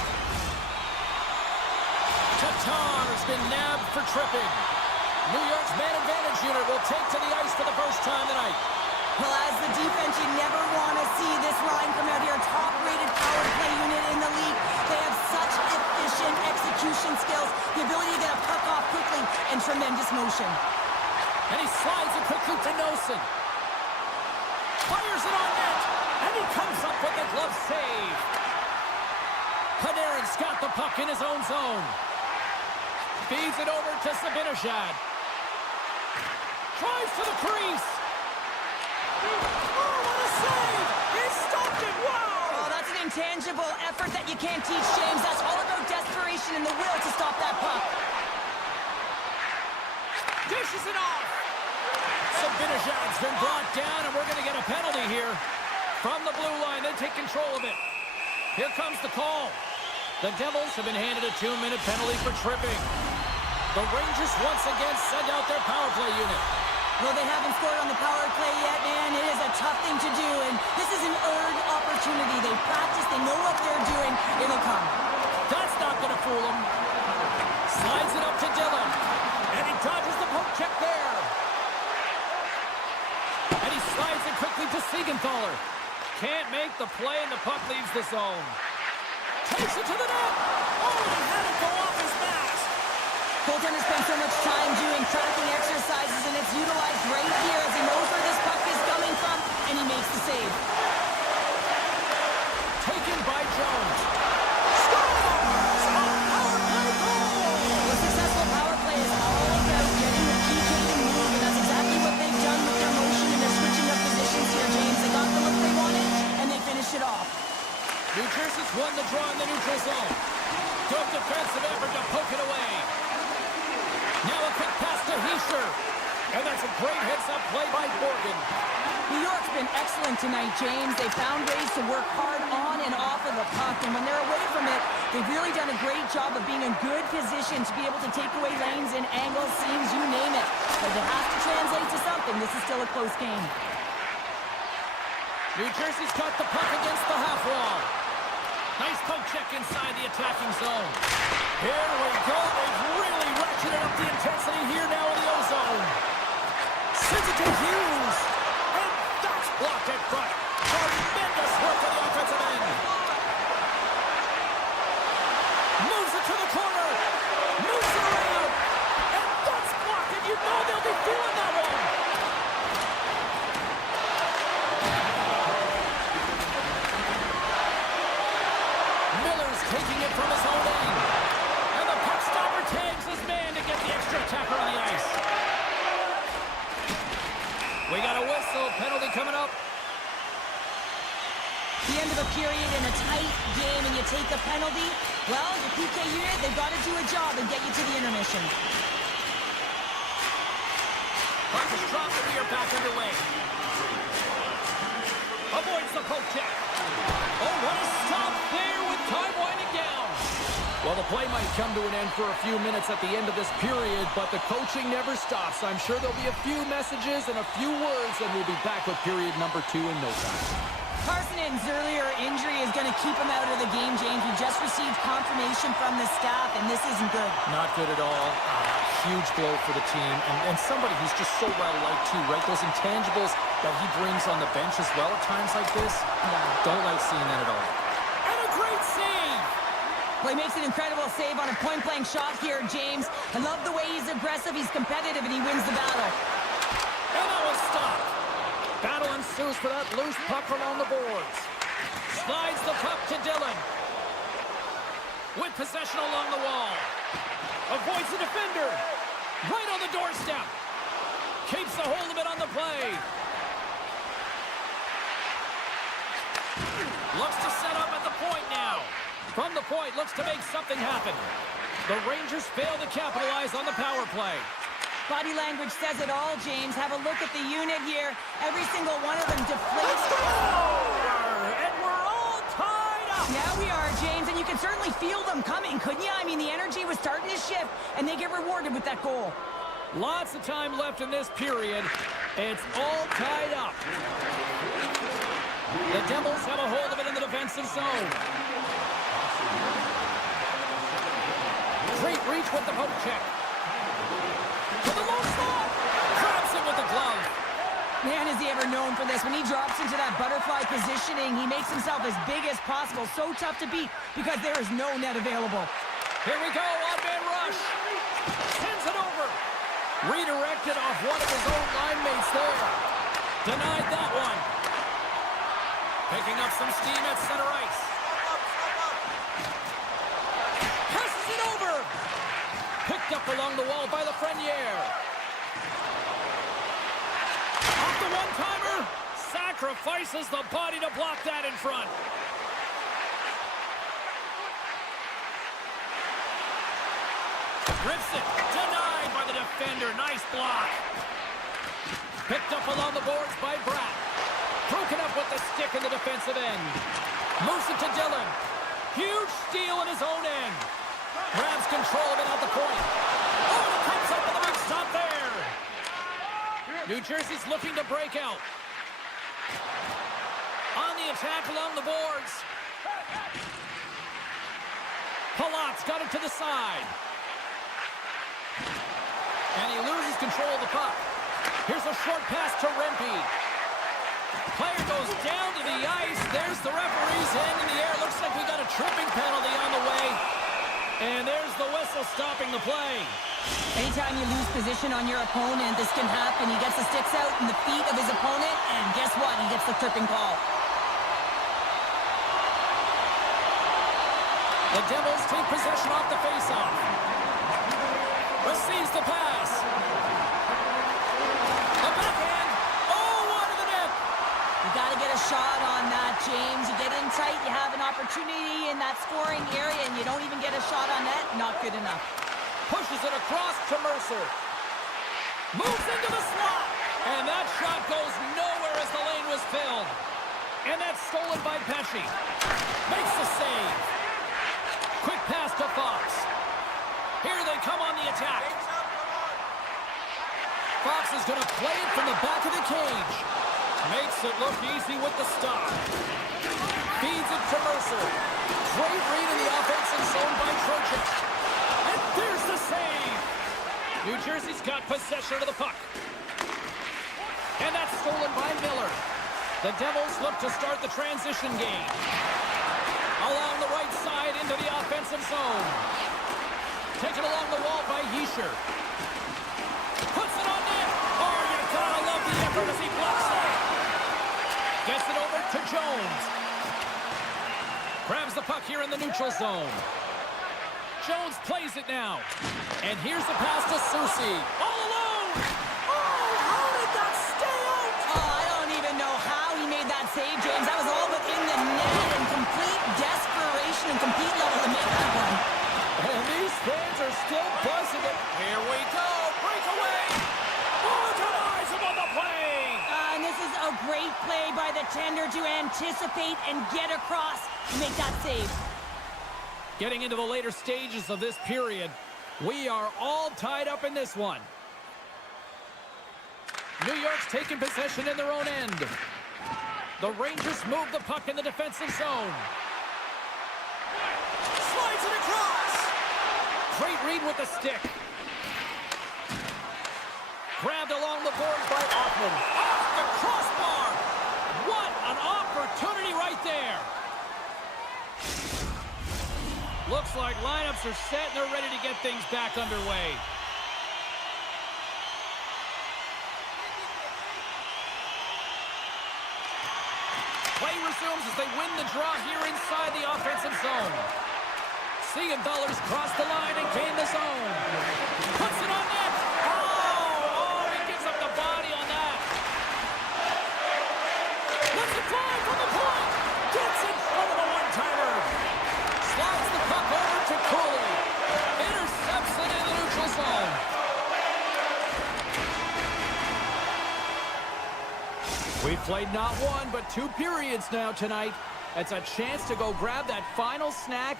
Tatar's been nabbed for tripping. New York's man advantage unit will take to the ice for the first time tonight. Well, as the defense, you never want to see this line come out here. Top-rated power play unit in the league. They have such efficient execution skills, the ability to get a puck off quickly, and tremendous motion. And he slides it quickly to Nosen. Fires it on net, and he comes up with the glove save. Panarin's got the puck in his own zone. Feeds it over to Zibanejad. Tries to the crease. Oh, what a save! He stopped it! Wow! Oh, that's an intangible effort that you can't teach, James. That's all about desperation and the will to stop that puck. Dishes it off! Zibanejad's been brought down, and we're going to get a penalty here. From the blue line, they take control of it. Here comes the call. The Devils have been handed a 2-minute penalty for tripping. The Rangers once again send out their power play unit. Well, they haven't scored on the power play yet, man. It is a tough thing to do, and this is an earned opportunity. They practice, they know what they're doing. It'll come. That's not going to fool him. Slides it up to Dillon, and he dodges the poke check there. And he slides it quickly to Siegenthaler. Can't make the play, and the puck leaves the zone. Takes it to the net. Oh, he had it go off his mask. Goaltender spends so much time doing tracking exercises, and it's utilized right here as he knows where this puck is coming from, and he makes the save. Taken by Jones. Score! zone. Good defensive effort to poke it away. Now a quick pass to Hischier. And that's a great heads-up play by Borgen. New York's been excellent tonight, James. They found ways to work hard on and off of the puck, and when they're away from it, they've really done a great job of being in good position to be able to take away lanes and angles, seams, you name it. But it has to translate to something. This is still a close game. New Jersey's got the puck against the half wall. Nice poke check inside the attacking zone. Here we go. They've really ratcheted up the intensity here now in the O-zone. Sends it to Hughes. And that's blocked in front. Tremendous work on the offensive end. Moves it to the corner. Moves it around. And that's blocked. And you know they'll be feeling that one. Taking it from his own end. And the puck stopper tags his man to get the extra attacker on the ice. We got a whistle. Penalty coming up. The end of a period in a tight game and you take the penalty, well, your PK unit, they've got to do a job and get you to the intermission. Puck is dropped and we are back underway. Avoids the poke check. Oh, what a stop there with time winding down. Well, the play might come to an end for a few minutes at the end of this period, but the coaching never stops. I'm sure there'll be a few messages and a few words, and we'll be back with period number 2 in no time. Carson's earlier injury is going to keep him out of the game, James. We just received confirmation from the staff, and this isn't good. Not good at all. Huge blow for the team, and somebody who's just so well-liked too, right? Those intangibles that he brings on the bench as well at times like this, don't like seeing that at all. And a great save! Well, he makes an incredible save on a point-blank shot here, James. I love the way he's aggressive, he's competitive, and he wins the battle. And that was stopped. Battle ensues for that loose puck along the boards. Slides the puck to Dillon. With possession along the wall. Avoids the defender. Right on the doorstep. Keeps a hold of it on the play. Looks to set up at the point now. From the point, looks to make something happen. The Rangers fail to capitalize on the power play. Body language says it all, James. Have a look at the unit here. Every single one of them deflates. And we're all tied up. Yeah, we are, James, and you can certainly feel them coming, couldn't you? I mean, the energy was starting to shift, and they get rewarded with that goal. Lots of time left in this period. It's all tied up. The Devils have a hold of it in the defensive zone. Great reach with the poke check. To the low slot. Grabs him with the glove. Man, is he ever known for this. When he drops into that butterfly positioning, he makes himself as big as possible. So tough to beat because there is no net available. Here we go, odd-man rush. Sends it over. Redirected off one of his own line mates there. Denied that one. Picking up some steam at center ice. Passes it over. Picked up along the wall by Lafreniere. Off the one-timer. Sacrifices the body to block that in front. Rips it. Denied by the defender. Nice block. Picked up along the boards by Bratt. Broken up with the stick in the defensive end. Moves it to Dillon. Huge steal in his own end. Grabs control of it at the point. Oh, and it comes up with a big stop there. New Jersey's looking to break out. On the attack along the boards. Palat's got it to the side. And he loses control of the puck. Here's a short pass to Rempe. Player goes down to the ice. There's the referee's hand in the air. Looks like we got a tripping penalty on the way. And there's the whistle stopping the play. Anytime you lose position on your opponent, this can happen. He gets the sticks out in the feet of his opponent, and guess what? He gets the tripping call. The Devils take possession off the faceoff. Receives the pass. A backhand. Oh, one to the net. You got to get a shot on that, James. You get in tight, you have an opportunity in that scoring area, and you don't even get a shot on net. Not good enough. Pushes it across to Mercer. Moves into the slot. And that shot goes nowhere as the lane was filled. And that's stolen by Pesci. Makes the save. Quick pass to Fox. Here they come on the attack. Fox is going to play it from the back of the cage. Makes it look easy with the stop. Feeds it to Mercer. Great read in the offensive zone by Trocheck. And there's the save. New Jersey's got possession of the puck. And that's stolen by Miller. The Devils look to start the transition game. Along the right side into the offensive zone. Taken along the wall by Hischier. Puts it on net. Oh, you gotta love the effort as he blocks that. Gets it over to Jones. Grabs the puck here in the neutral zone. Jones plays it now. And here's the pass to Soucy. All alone. Oh, how did that stay out? Oh, I don't even know how he made that save, James. That was all within the net and complete desperation and complete level to make that one. And these fans are still buzzing it. Here we go. Breakaway. Oh, denies him on the play. And this is a great play by the tender to anticipate and get across to make that save. Getting into the later stages of this period, we are all tied up in this one. New York's taking possession in their own end. The Rangers move the puck in the defensive zone. Slides it across. Great read with the stick. Grabbed along the boards by Hoffman. Off the crossbar. What an opportunity right there. Looks like lineups are set and they're ready to get things back underway. Play resumes as they win the draw here inside the offensive zone. Siegenthalers cross the line and gain the zone. Puts it on net. Oh, he gives up the body on that. Lets it fly from the point. Gets in front of the one-timer. Slides the puck over to Cooley. Intercepts it in the neutral zone. We've played not one, but 2 periods now tonight. It's a chance to go grab that final snack.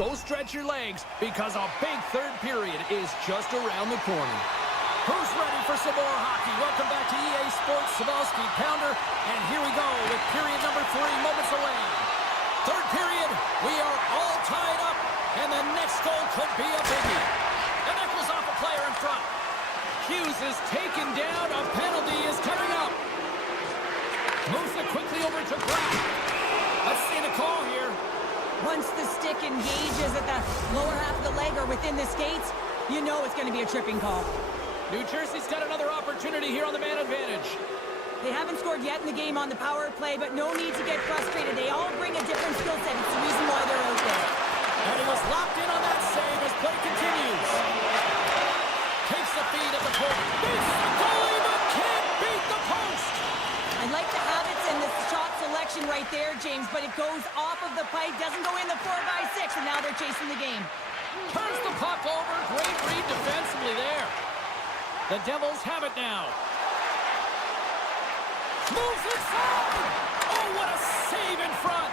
Go stretch your legs, because a big third period is just around the corner. Who's ready for some more hockey? Welcome back to EA Sports Savalsky Pounder. And here we go with period number 3, moments away. Third period, we are all tied up, and the next goal could be a biggie. And that goes off a player in front. Hughes is taken down. A penalty is coming up. Moves it quickly over to Bratt. Let's see the call here. Once the stick engages at the lower half of the leg or within the skates, you know it's going to be a tripping call. New Jersey's got another opportunity here on the man advantage. They haven't scored yet in the game on the power play, but no need to get frustrated. They all bring a different skill set. It's the reason why they're out there. And he was locked in on that save as play continues. Takes the feed at the point. Beats the goalie, but can't beat the post. I like the habits and the shot selection right there, James, but it goes off of the pipe, doesn't go in the 4x6, and now they're chasing the game. Turns the puck over. Great read defensively there. The Devils have it now. Moves inside. Oh, what a save in front.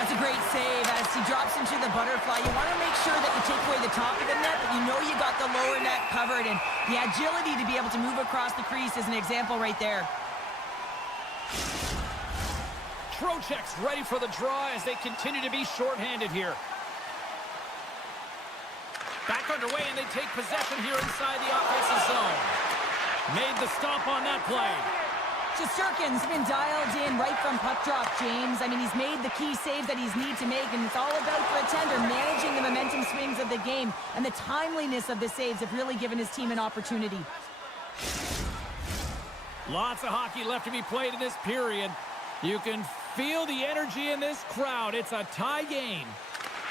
That's a great save as he drops into the butterfly. You want to make sure that you take away the top of the net, but you know you got the lower net covered, and the agility to be able to move across the crease is an example right there. Trocheck's ready for the draw as they continue to be shorthanded here. Back underway, and they take possession here inside the offensive zone. Made the stop on that play. Shesterkin's been dialed in right from puck drop, James. I mean, he's made the key saves that he's need to make, and it's all about for a tender managing the momentum swings of the game, and the timeliness of the saves have really given his team an opportunity. Lots of hockey left to be played in this period. You can feel the energy in this crowd. It's a tie game.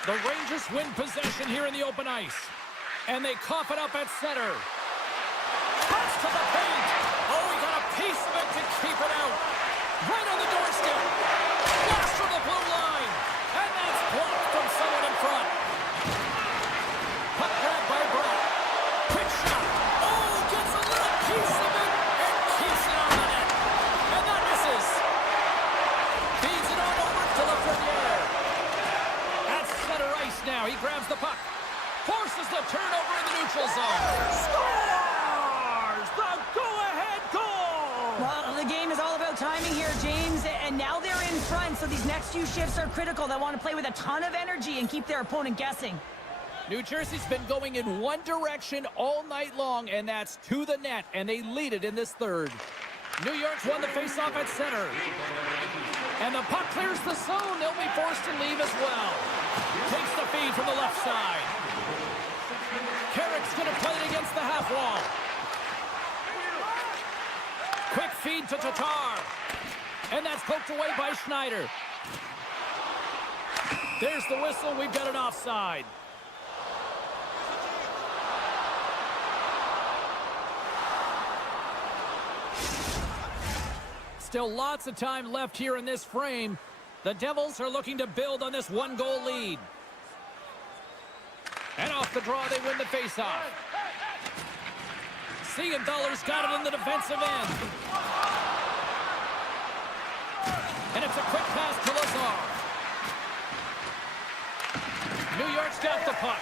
The Rangers win possession here in the open ice. And they cough it up at center. Pass to the paint. Oh, he got a piece of it to keep it out. Right on the doorstep. Blast from the blue line. And timing here, James, and now they're in front, so these next few shifts are critical. They want to play with a ton of energy and keep their opponent guessing. New Jersey's been going in one direction all night long, and that's to the net, and they lead it in this third. New York's won the faceoff at center. And the puck clears the zone. They'll be forced to leave as well. Takes the feed from the left side. Carrick's going to play it against the half wall. Quick feed to Tatar. And that's poked away by Schneider. There's the whistle. We've got an offside. Still lots of time left here in this frame. The Devils are looking to build on this one-goal lead. And off the draw, they win the faceoff. Siegenthaler's got it in the defensive end. And it's a quick pass to Lazar. New York's got the puck.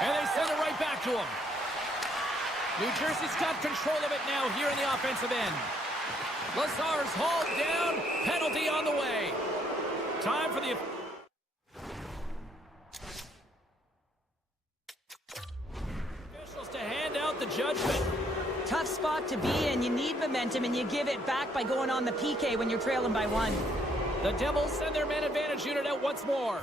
And they send it right back to him. New Jersey's got control of it now here in the offensive end. Lazar's hauled down. Penalty on the way. Time for the officials to hand out the judgment. Tough spot to be in. You need momentum, and you give it back by going on the PK when you're trailing by 1. The Devils send their man advantage unit out once more.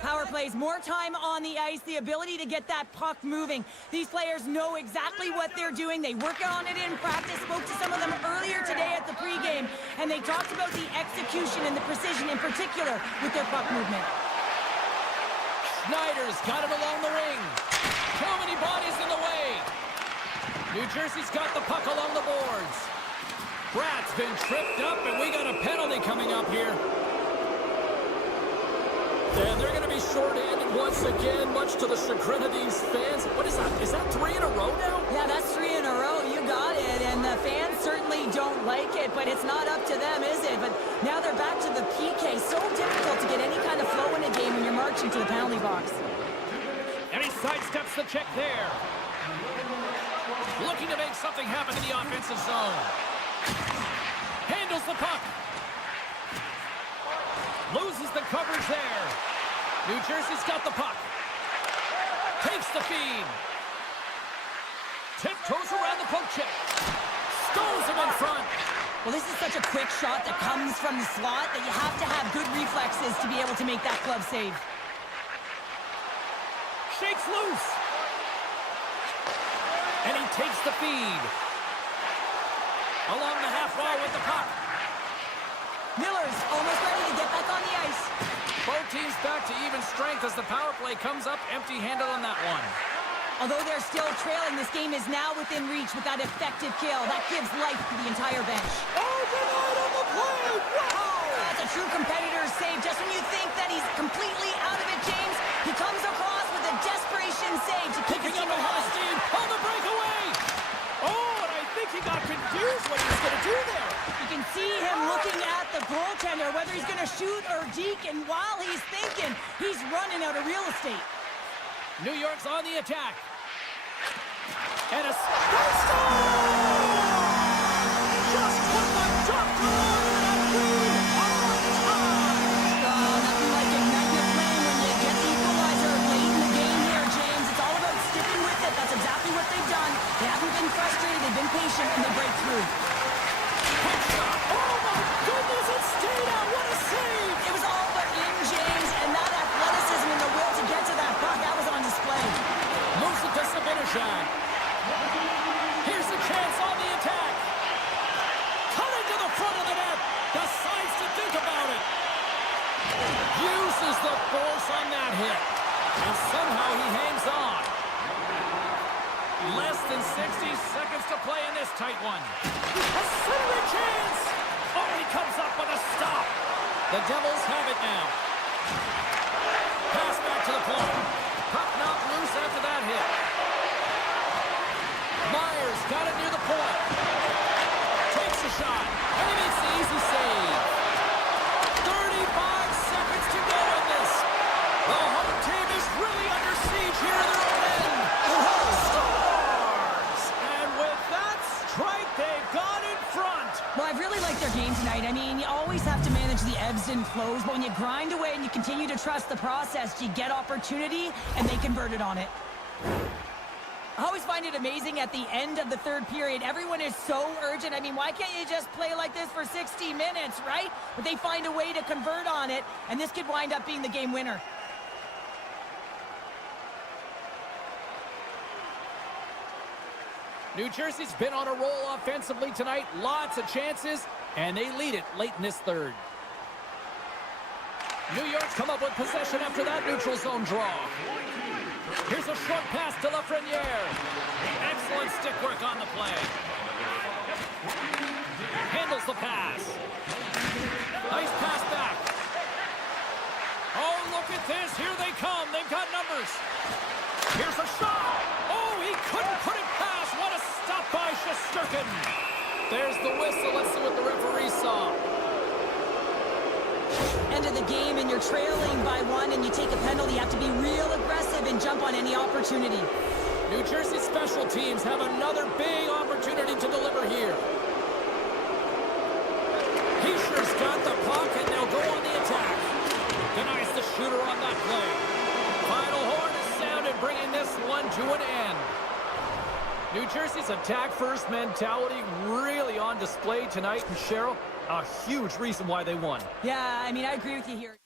Power plays, more time on the ice, the ability to get that puck moving. These players know exactly what they're doing. They work on it in practice. Spoke to some of them earlier today at the pregame, and they talked about the execution and the precision in particular with their puck movement. Schneider's got it along the wing. Too many bodies in the way. New Jersey's got the puck along the boards. Pratt's been tripped up, and we got a penalty coming up here. And they're going to be short-handed once again, much to the chagrin of these fans. What is that? Is that 3 in a row now? Yeah, that's 3 in a row. You got it. And the fans certainly don't like it, but it's not up to them, is it? But now they're back to the PK. So difficult to get any kind of flow in a game when you're marching to the penalty box. And he sidesteps the check there. Looking to make something happen in the offensive zone. Handles the puck. Loses the coverage there. New Jersey's got the puck. Takes the feed. Tiptoes around the poke check. Stones him in front. Well, this is such a quick shot that comes from the slot that you have to have good reflexes to be able to make that glove save. Shakes loose. And he takes the feed. Along the half wall with the puck. Miller's almost ready to get back on the ice. Both teams back to even strength as the power play comes up empty-handed on that one. Although they're still trailing, this game is now within reach with that effective kill. That gives life to the entire bench. Overnight on the play! Wow! That's a true competitor's save. Just when you think that he's completely out of it, James, he comes across with a desperation save to keep Picking his up team a high alive. steam on the breakaway! Oh, and I think he got confused what he was going to do there. You can see him looking at the goaltender, whether he's going to shoot or deke, and while he's thinking, he's running out of real estate. New York's on the attack. And a score! Just put the top to that lead on time! Nothing like igniting a flame when you get the equalizer late in the game here, James. It's all about sticking with it. That's exactly what they've done. They haven't been frustrated. They've been patient, and they break through. Oh my goodness, it stayed out. What a save! It was all but in, James, and that athleticism and the will to get to that puck, that was on display. Moves it to Sabinishad. Here's a chance on the attack. Coming to the front of the net. Decides to think about it. Uses the force on that hit. And somehow he hangs on. Less than 60 seconds to play in this tight one. A centering chance. Oh, he comes up with a stop. The Devils have it now. Pass back to the point. Puck knocked loose after that hit. Myers got it near the point. Takes a shot. And he makes the easy save. 35 seconds to go in this. The home team is really under siege here in their own end. Scores! And with that strike, they've gone in front. like their game tonight. I mean, you always have to manage the ebbs and flows, but when you grind away and you continue to trust the process, you get opportunity, and they converted on it. I always find it amazing at the end of the third period. Everyone is so urgent. I mean, why can't you just play like this for 60 minutes, right? But they find a way to convert on it, and this could wind up being the game winner. New Jersey's been on a roll offensively tonight. Lots of chances, and they lead it late in this third. New York's come up with possession after that neutral zone draw. Here's a short pass to Lafreniere. Excellent stick work on the play. Handles the pass. Nice pass back. Oh, look at this. Here they come. They've got numbers. Here's a shot. Oh, he couldn't put it past. What a stop by Shesterkin. There's the whistle. Let's see what the referee saw. End of the game and you're trailing by 1 and you take a penalty, you have to be real aggressive and jump on any opportunity. New Jersey special teams have another big opportunity to deliver here. Heischer's got the puck and they'll go on the attack. Denies the shooter on that play. Final horn is sounded, bringing this one to an end. New Jersey's attack-first mentality really on display tonight, and Cheryl, a huge reason why they won. Yeah, I mean, I agree with you here.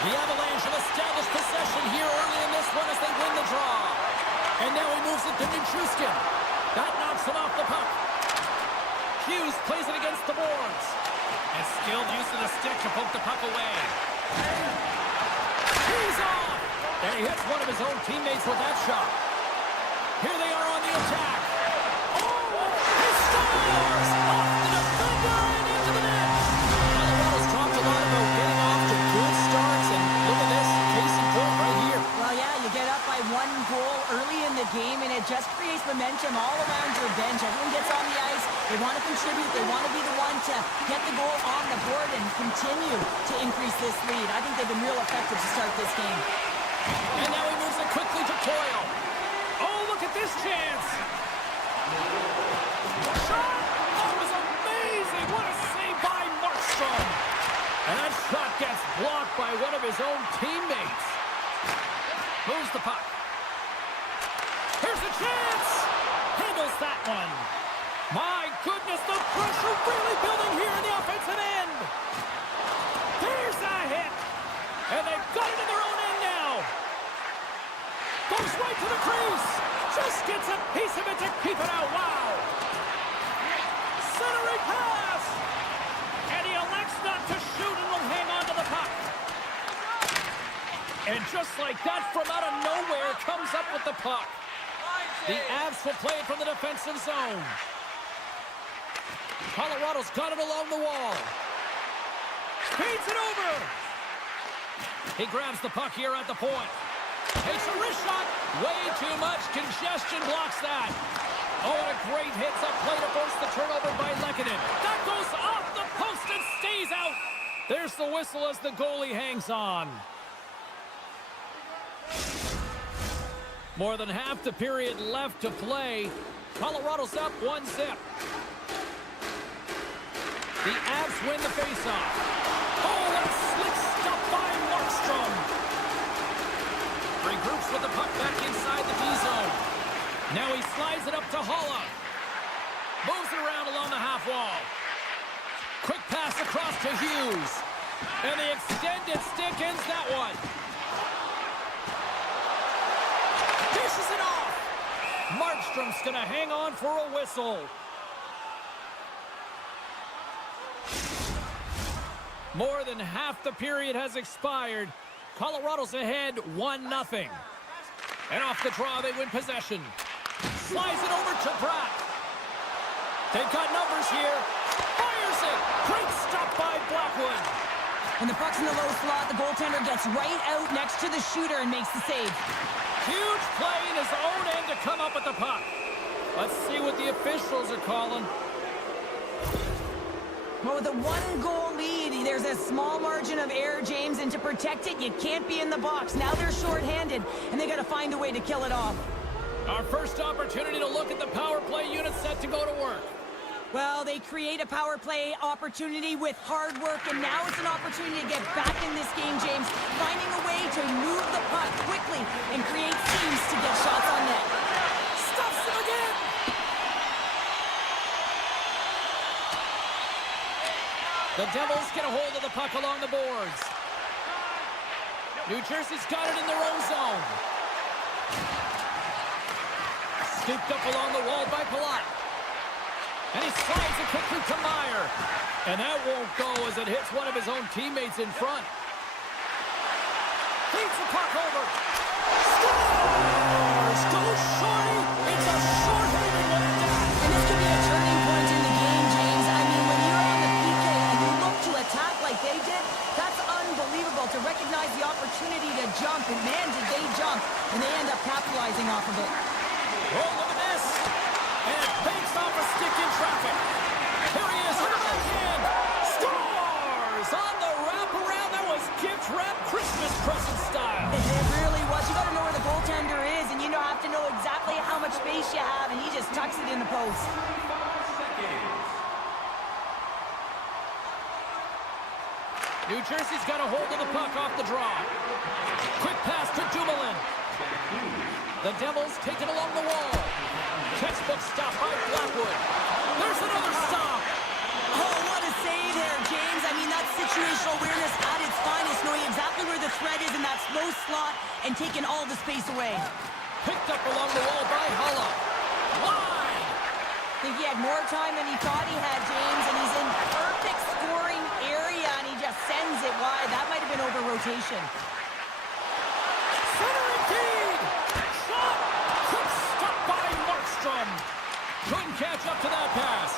The Avalanche have established possession here early in this one as they win the draw. And now he moves it to Nichushkin. That knocks him off the puck. Hughes plays it against the boards. And skilled use of the stick to poke the puck away. He's off! And he hits one of his own teammates with that shot. Here they are on the attack. Oh! He scores! Off the defender and into the net! Colorado's talked a lot about getting off to good starts, and look at this, case in point right here. Well, yeah, you get up by 1 goal early in the game, and it just creates momentum all around your bench. Everyone gets on the ice. They want to contribute. They want to be the one to get the goal on the board and continue to increase this lead. I think they've been real effective to start this game. And now he moves it quickly to Coyle. Oh, look at this chance. Shot! That was amazing. What a save by Markstrom. And that shot gets blocked by one of his own teammates. Moves the puck. Here's a chance. Handles that one. My goodness, the pressure really building here in the offensive end. There's a hit. And they've got it in their own end now. Goes right to the crease. Just gets a piece of it to keep it out. Wow. Centering pass. And he elects not to shoot and will hang on to the puck. And just like that, from out of nowhere, comes up with the puck. The Avs will play it from the defensive zone. Colorado's got it along the wall. Feeds it over. He grabs the puck here at the point. Takes a wrist shot. Way too much congestion blocks that. Oh, and a great hits up play to force the turnover by Lehkonen. That goes off the post and stays out. There's the whistle as the goalie hangs on. More than half the period left to play. Colorado's up 1-0. The Avs win the faceoff. Oh, what a slick stop by Markstrom. Regroups with the puck back inside the D-zone. Now he slides it up to Holla. Moves it around along the half wall. Quick pass across to Hughes. And the extended stick ends that one. Dishes it off. Markstrom's going to hang on for a whistle. More than half the period has expired. Colorado's ahead 1-0. And off the draw, they win possession. Slides it over to Pratt. They've got numbers here. Fires it. Great stop by Blackwood. When the puck's in the low slot, the goaltender gets right out next to the shooter and makes the save. Huge play in his own end to come up with the puck. Let's see what the officials are calling. Well, with a one-goal lead, there's a small margin of error, James, and to protect it, you can't be in the box. Now they're shorthanded, and they got to find a way to kill it off. Our first opportunity to look at the power play unit set to go to work. Well, they create a power play opportunity with hard work, and now it's an opportunity to get back in this game, James, finding a way to move the puck quickly and create seams to get shots on net. Stuffs him again! The Devils get a hold of the puck along the boards. New Jersey's got it in their own zone. Scooped up along the wall by Palat. And he slides it quickly to Meyer. And that won't go as it hits one of his own teammates in front. Feeds the puck over. Scores! Goes Shorty! It's a short-handed one at that. And this could be a turning point in the game, James. I mean, when you're on the PK and you look to attack like they did, that's unbelievable to recognize the opportunity to jump. And man, did they jump. And they end up capitalizing off of it. Oh, look at this. And it banks off a stick in traffic. Here he is with a right hand. Scores! On the wraparound. That was gift wrap Christmas present style. It really was. You got to know where the goaltender is, and you have to know exactly how much space you have, and he just tucks it in the post. New Jersey's got a hold of the puck off the draw. Quick pass to Dumoulin. The Devils take it along the wall. Textbook stop by Blackwood. There's another stop. Oh, what a save there, James. I mean, that's situational awareness at its finest, knowing exactly where the threat is in that slow slot and taking all the space away. Picked up along the wall by Holla. Wide. I think he had more time than he thought he had, James, and he's in perfect scoring area, and he just sends it wide. That might have been over rotation. Centering feed. Shot. Quick stop by Markstrom. Couldn't catch up to that pass.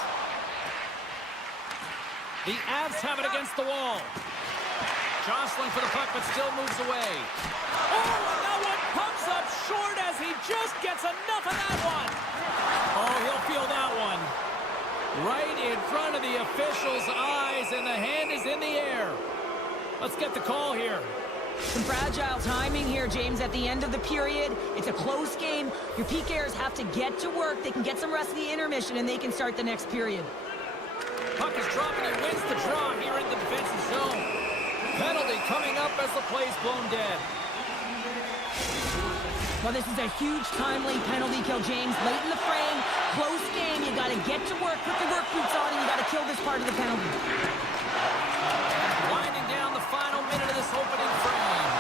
The Avs have it against the wall. Jostling for the puck, but still moves away. Oh, and that one comes up short as he just gets enough of that one. Oh, he'll feel that one. Right in front of the official's eyes, and the hand is in the air. Let's get the call here. Some fragile timing here, James, at the end of the period. It's a close game. Your PKers have to get to work. They can get some rest of the intermission, and they can start the next period. Puck is dropping. He wins the draw here in the defensive zone. Penalty coming up as the play's blown dead. Well, this is a huge, timely penalty kill, James. Late in the frame, close game. You got to get to work, put the work boots on, and you got to kill this part of the penalty. Winding down the final minute of this opening frame.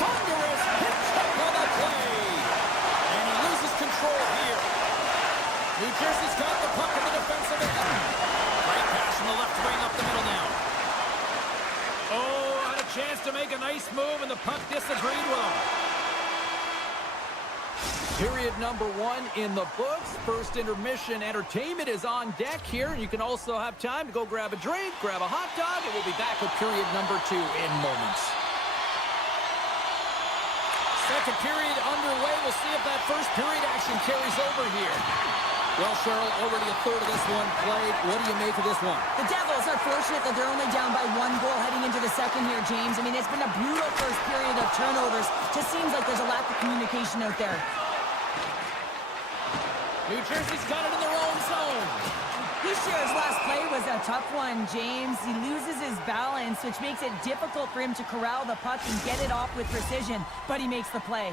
Thunderous hit check on the play. And he loses control here. New Jersey's got the puck in the defensive end. Great pass from the left wing up the middle now. Oh, had a chance to make a nice move, and the puck disagreed with him. Period number 1 in the books. First intermission entertainment is on deck here. You can also have time to go grab a drink, grab a hot dog, and we'll be back with period number 2 in moments. Second period underway. We'll see if that first period action carries over here. Well, Cheryl, already a third of this one played. What do you make of this one? The Devils are fortunate that they're only down by 1 goal heading into the second here, James. I mean, it's been a brutal first period of turnovers. Just seems like there's a lack of communication out there. New Jersey's got it in their own zone. Heischer's last play was a tough one, James. He loses his balance, which makes it difficult for him to corral the puck and get it off with precision, but he makes the play.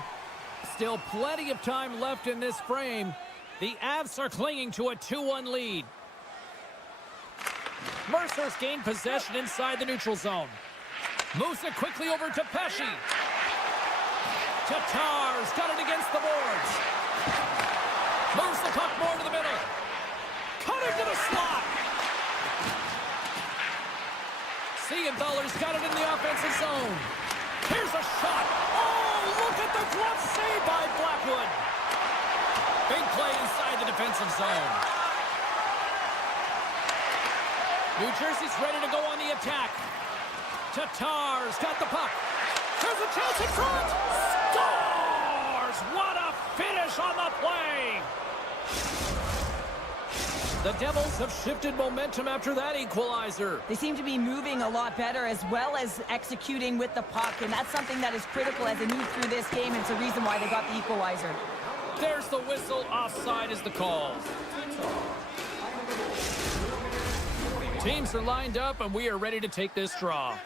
Still plenty of time left in this frame. The Avs are clinging to a 2-1 lead. Mercer's gained possession inside the neutral zone. Moves it quickly over to Pesce. Tatar's got it against the boards. Moves the puck more to the middle. Cutting to the slot. Siegenthaler's got it in the offensive zone. Here's a shot. Oh, look at the glove save by Blackwood. Big play inside the defensive zone. New Jersey's ready to go on the attack. Tatar's got the puck. There's a chance in front. Scores! What a finish on the play! The Devils have shifted momentum after that equalizer. They seem to be moving a lot better as well as executing with the puck, and that's something that is critical as they move through this game, and it's a reason why they got the equalizer. There's the whistle. Offside is the call. Teams are lined up, and we are ready to take this draw.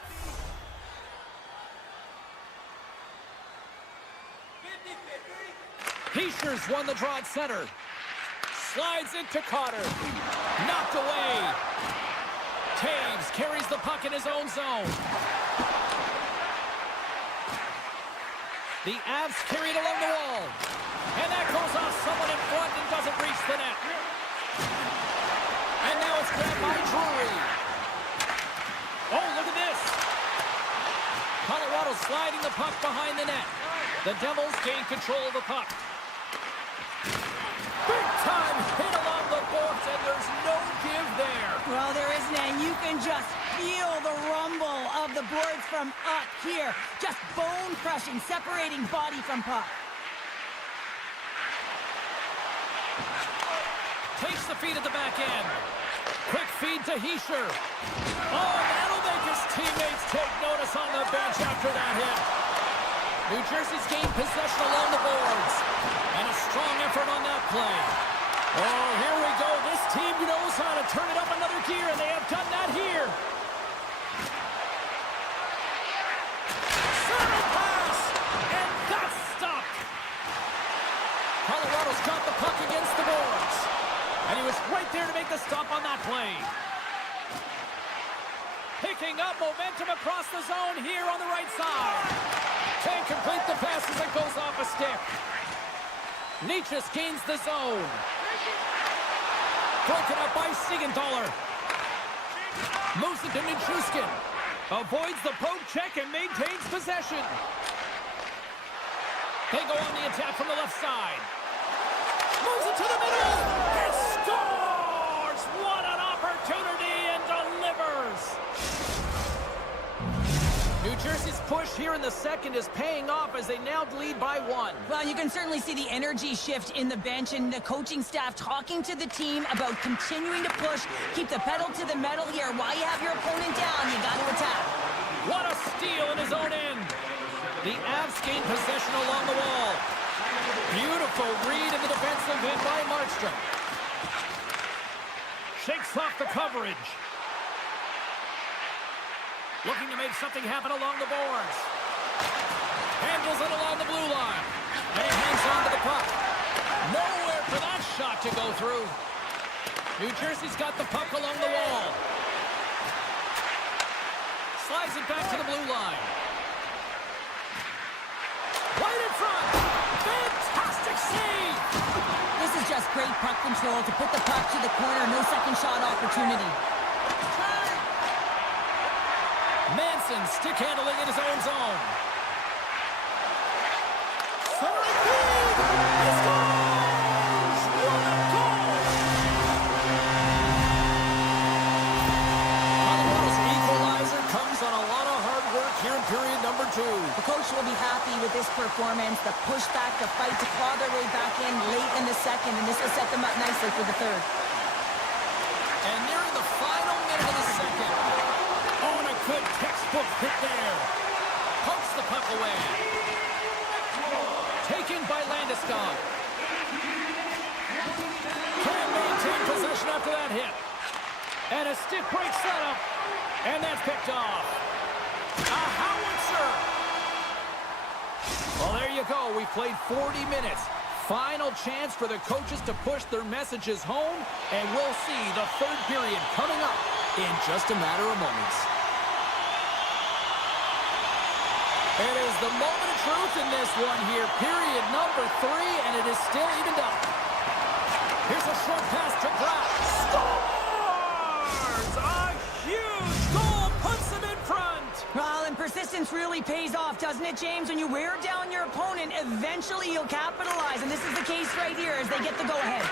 Heischer's won the draw at center. Slides it to Carter. Knocked away. Taves carries the puck in his own zone. The Avs carry it along the wall. And that goes off someone in front and doesn't reach the net. And now it's grabbed by Drury. Oh, look at this. Colorado sliding the puck behind the net. The Devils gain control of the puck. Big time hit along the boards, and there's no give there. Well, there isn't, and you can just feel the rumble of the boards from up here. Just bone-crushing, separating body from puck. Takes the feed at the back end. Quick feed to Hischier. Oh, that'll make his teammates take notice on the bench after that hit. New Jersey's gained possession along the boards. And a strong effort on that play. Oh, here we go. This team knows how to turn it up another gear, and they have done that here. Center pass! And that's stopped. Colorado's got the puck against the boards. And he was right there to make the stop on that play. Picking up momentum across the zone here on the right side. Can't complete the pass as it goes off a stick. Nietzsche gains the zone. Broken up by Siegenthaler. Moves it to Nichushkin. Avoids the poke check and maintains possession. They go on the attack from the left side. Moves it to the middle. It scores! What an opportunity, and delivers! New Jersey's push here in the second is paying off as they now lead by 1. Well, you can certainly see the energy shift in the bench and the coaching staff talking to the team about continuing to push, keep the pedal to the metal here. While you have your opponent down, you got to attack. What a steal in his own end. The Avs gain possession along the wall. Beautiful read in the defensive end by Markstrom. Shakes off the coverage. Looking to make something happen along the boards. Handles it along the blue line. And he hangs on to the puck. Nowhere for that shot to go through. New Jersey's got the puck along the wall. Slides it back to the blue line. Right in front. Fantastic save. This is just great puck control to put the puck to the corner. No second shot opportunity. Manson stick handling in his own zone. Centering feed! He scores! of period number 2. The coach will be happy with this performance, the pushback, the fight to claw their way back in late in the second, and this will set them up nicely for the third. And nearing the final minute of the second. Oh, and a good textbook hit there. Pokes the puck away. Taken by Landeskog. Can maintain possession after that hit. And a stiff break setup. And that's picked off. A howitzer. Well, there you go. We've played 40 minutes. Final chance for the coaches to push their messages home. And we'll see the third period coming up in just a matter of moments. It is the moment of truth in this one here. Period number 3, and it is still evened up. Here's a short pass to Brown. Scores! A huge goal puts them in front. Well, and persistence really pays off, doesn't it, James? When you wear down your opponent, eventually you'll capitalize, and this is the case right here as they get the go-ahead.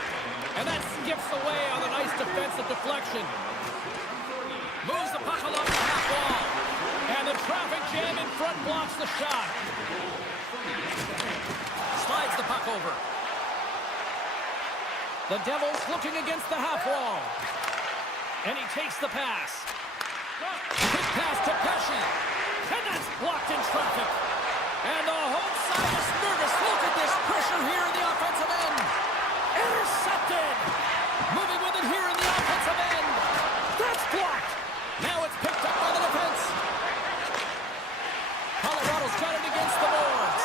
And that skips away on a nice defensive deflection. Moves the puck along the half wall. And the traffic jam in front blocks the shot. Slides the puck over. The Devils looking against the half wall. And he takes the pass. Quick pass to Pesci. And that's blocked in traffic. And the home side is nervous. Look at this pressure here in the offensive end. Intercepted. Moving with it here in the offensive end. That's blocked. Now it's picked up by the defense. Colorado's got it against the boards.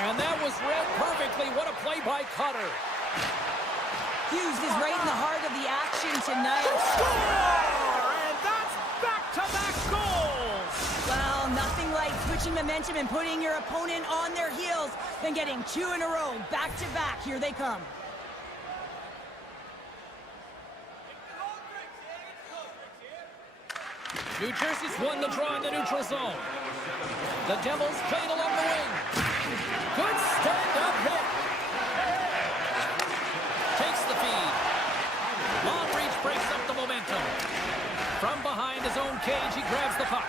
And that was read perfectly. What a play by Cutter. Hughes is right in the heart of the action tonight. Score! And that's back-to-back goals. Well, nothing like switching momentum and putting your opponent on their heels than getting 2 in a row, back-to-back. Here they come. New Jersey's won the draw in the neutral zone. The Devils played along the wing. Good stand-up hit. Takes the feed. Long reach breaks up the momentum. From behind his own cage, he grabs the puck.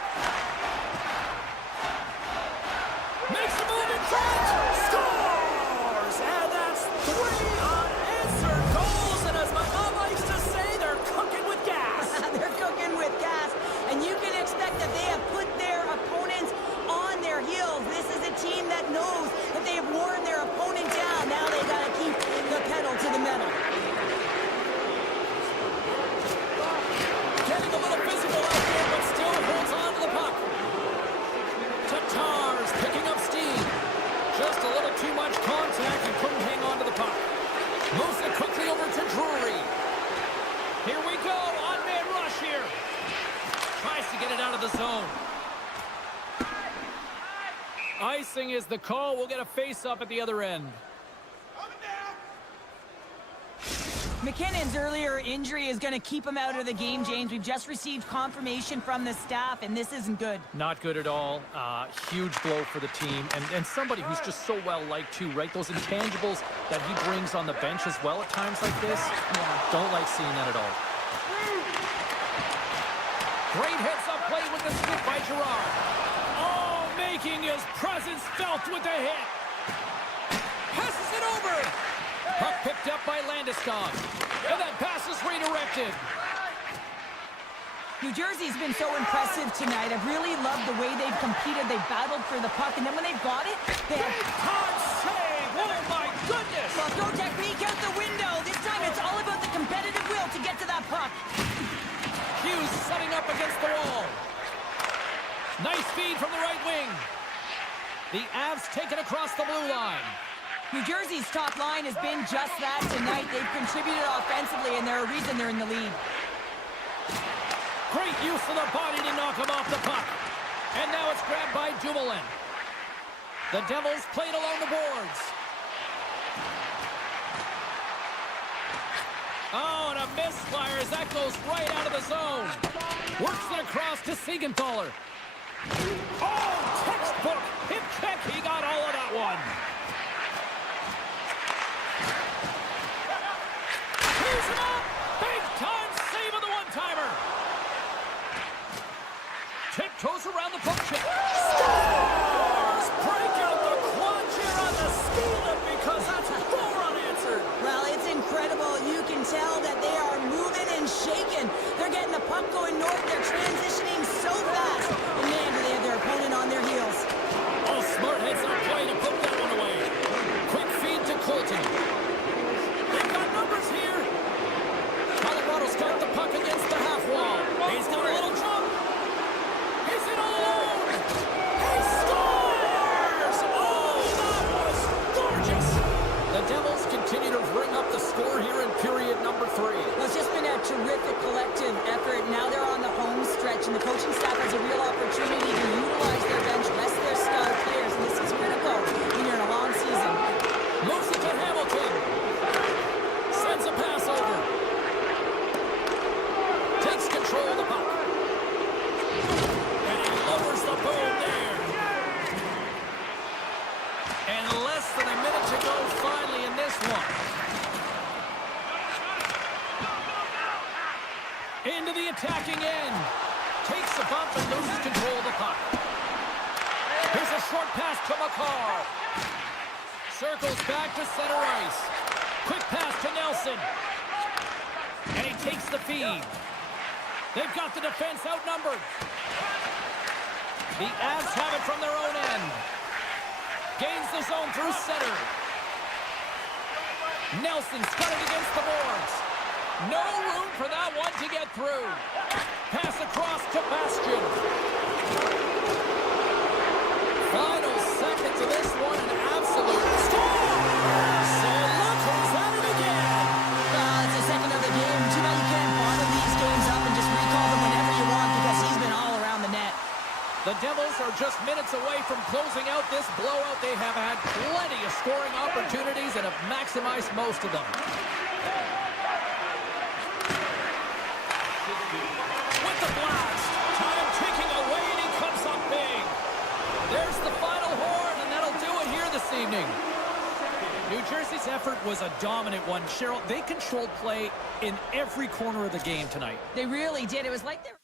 Makes a move in front. Scores! And that's 3 unanswered goals. And as my mom likes to say, they're cooking with gas. They're cooking with gas. And you can expect that they have put their opponents on their heels. This is a team that knows that they have worn their opponent down. Now they got to keep the pedal to the metal. Getting a little physical out there, but still holds on to the puck. Tatar's picking up steam. Just a little too much contact and couldn't hang on to the puck. Moves it quickly over to Drury. Here we go, on-man rush here. Tries to get it out of the zone. Icing is the call. We'll get a face-up at the other end. McKinnon's earlier injury is going to keep him out of the game, James. We've just received confirmation from the staff, and this isn't good. Not good at all. Huge blow for the team. And somebody who's just so well-liked, too, right? Those intangibles that he brings on the bench as well at times like this. Yeah. Don't like seeing that at all. Great heads-up play with the stick by Girard. Oh, making his presence felt with the hit. Passes it over. Puck picked up by Landeskog. And that pass is redirected. New Jersey's been so impressive tonight. I've really loved the way they've competed. They've battled for the puck, and then when they've got it, they have... Big-time save! Oh, my goodness! Well, throw technique out the window. This time it's all about the competitive will to get to that puck. Hughes setting up against the wall. Nice feed from the right wing. The Avs taken across the blue line. New Jersey's top line has been just that tonight. They've contributed offensively, and they're a reason they're in the lead. Great use of the body to knock him off the puck. And now it's grabbed by Dumoulin. The Devils played along the boards. Oh, and a misfire as that goes right out of the zone. Works it across to Siegenthaler. Oh, textbook. Hip check. He got all of that one. Here's it up. Big time save of the one-timer. Tiptoes around the puck chip. terrific collective effort. Now they're on the home stretch, and the coaching staff has a real opportunity to utilize their bench, rest their star players, and this is critical when you're in a long season. Moves it to Hamilton. Sends a pass over. Takes control of the puck. And he lowers the boom there. And less than a minute to go finally in this one. Into the attacking end. Takes a bump and loses control of the puck. Here's a short pass to McCall. Circles back to center ice. Quick pass to Nelson. And he takes the feed. They've got the defense outnumbered. The Avs have it from their own end. Gains the zone through center. Nelson's got it against the boards. No room for that one to get through. Pass across to Bastian. Final seconds of this one, an absolute storm. So look who's at it again. It's the second of the game. Too bad you can't bottle these games up and just recall them whenever you want because he's been all around the net. The Devils are just minutes away from closing out this blowout. They have had plenty of scoring opportunities and have maximized most of them. With the blast, time ticking away, and he comes up big. There's the final horn, and that'll do it here this evening. New Jersey's effort was a dominant one. Cheryl, they controlled play in every corner of the game tonight. They really did. It was like they were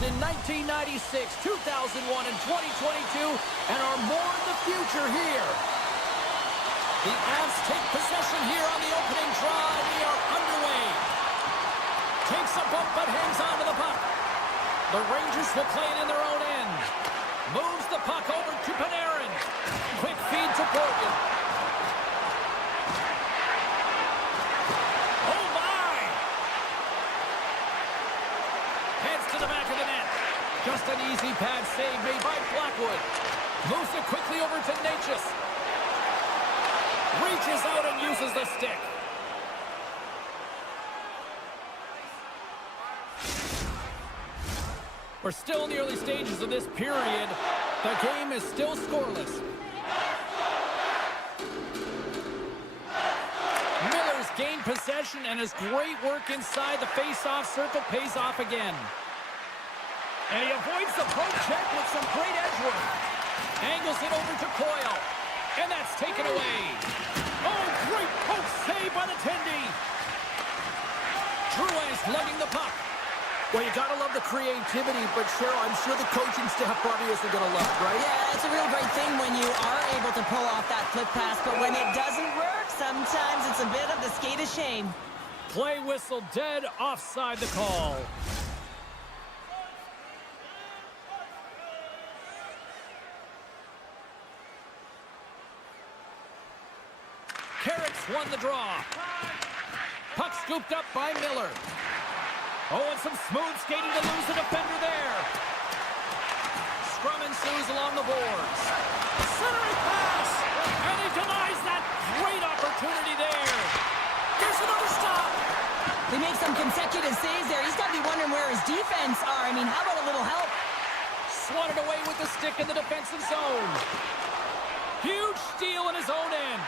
champions in 1996, 2001, and 2022, and are more in the future here. The Avs take possession here on the opening draw, and we are underway. Takes a bump, but hangs on to the puck. The Rangers will play it in their own end. Moves the puck over to Panarin. Quick feed to Borgen. Oh, my! Heads to the back of the net. Just an easy pad save made by Blackwood. Moves it quickly over to Natchez. Reaches out and uses the stick. We're still in the early stages of this period. The game is still scoreless. Miller's gained possession, and his great work inside the face-off circle pays off again. And he avoids the poke check with some great edge work. Angles it over to Coyle. And that's taken away. Oh, great poke save by the Tendy. Drouin's lugging the puck. Well, you gotta love the creativity, but Cheryl, I'm sure the coaching staff probably isn't gonna love it, right? Yeah, it's a real great thing when you are able to pull off that flip pass, but when it doesn't work, sometimes it's a bit of the skate of shame. Play whistle dead, offside the call. Carrick's won the draw. Puck scooped up by Miller. Oh, and some smooth skating to lose the defender there. Scrum ensues along the boards. Centering pass! And he denies that great opportunity there. There's another stop. They make some consecutive saves there. He's got to be wondering where his defense are. I mean, how about a little help? Swatted away with the stick in the defensive zone. Huge steal in his own end.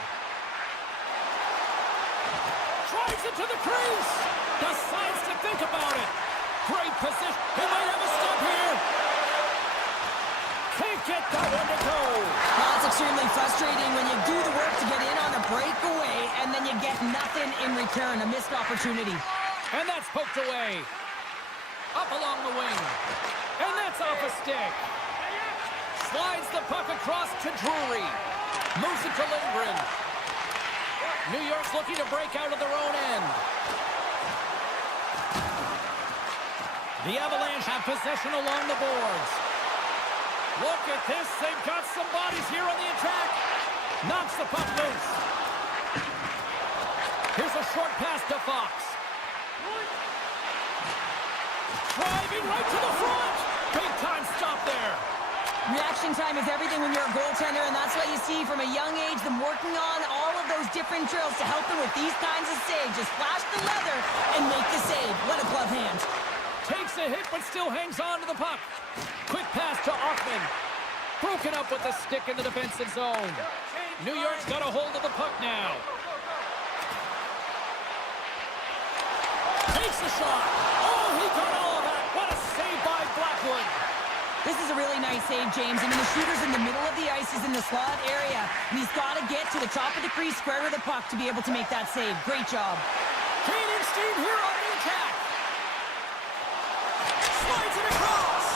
Drives it to the crease. Decides to think about it. Great position. He might have a stop here. Can't get that one to go. Well, it's extremely frustrating when you do the work to get in on a breakaway and then you get nothing in return, a missed opportunity. And that's poked away. Up along the wing. And that's off a stick. Slides the puck across to Drury. Moves it to Lindgren. New York's looking to break out of their own end. The Avalanche have possession along the boards. Look at this. They've got some bodies here on the attack. Knocks the puck loose. Here's a short pass to Fox. Driving right to the front. Big time stop there. Reaction time is everything when you're a goaltender, and that's what you see from a young age, them working on all of those different drills to help them with these kinds of saves. Just flash the leather and make the save. What a glove hand. Takes a hit, but still hangs on to the puck. Quick pass to Hoffman. Broken up with the stick in the defensive zone. New York's got a hold of the puck now. Takes a shot. Oh, he got all of that. What a save by Blackwood. This is a really nice save, James. I mean, the shooter's in the middle of the ice. He's in the slot area, and he's got to get to the top of the crease, square with the puck to be able to make that save. Great job. Gaining steam here on the attack. Slides it across.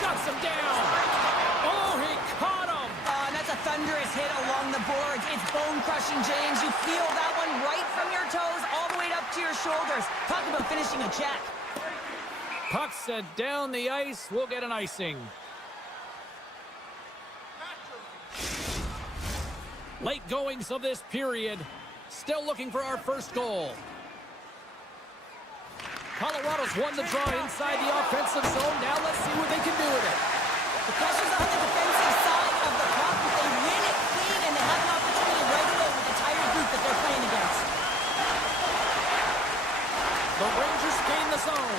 Shuts him down. Oh, he caught him. And that's a thunderous hit along the boards. It's bone-crushing, James. You feel that one right from your toes all the way up to your shoulders. Talk about finishing a check. Puck set down the ice. We'll get an icing. Late goings of this period. Still looking for our first goal. Colorado's won the draw inside the offensive zone. Now let's see what they can do with it. The pressure's on the defensive side of the puck. If they win it clean and they have an opportunity right away with the tired group that they're playing against. The Rangers gain the zone.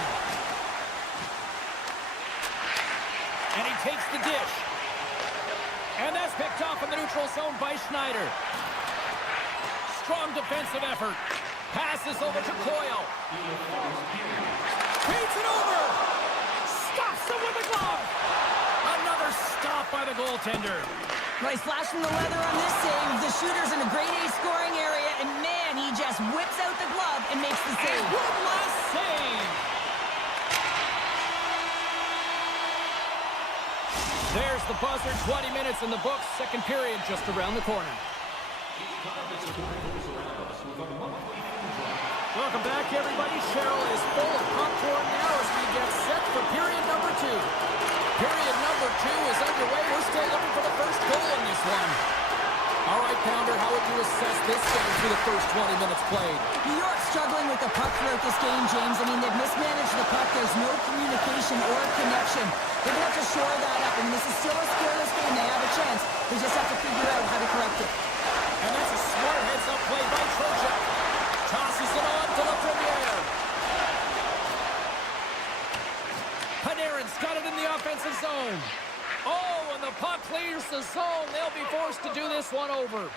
And he takes the dish. And that's picked off in the neutral zone by Schneider. Strong defensive effort. Passes over to Coyle. Feeds it over. Stops him with the glove. Another stop by the goaltender. Well, he's flashing the leather on this save. The shooter's in a grade A scoring area, and man, he just whips out the glove and makes the save. Good last save. There's the buzzer. 20 minutes in the books. Second period just around the corner. Welcome back, everybody. Cheryl is full of popcorn now as we get set for period number 2. Period number 2 is underway. We're still looking for the first goal in this one. All right, Pounder, how would you assess this game through the first 20 minutes played? New York struggling with the puck throughout this game, James. I mean, they've mismanaged the puck. There's no communication or connection. They're going to have to shore that up. I mean, this is still a scoreless game. They have a chance. They just have to figure out how to correct it. And that's a smart heads-up play by Trocheck. Tosses it on to Lafreniere. Panarin's got it in the offensive zone. Oh, and the puck clears the zone. They'll be forced to do this one over.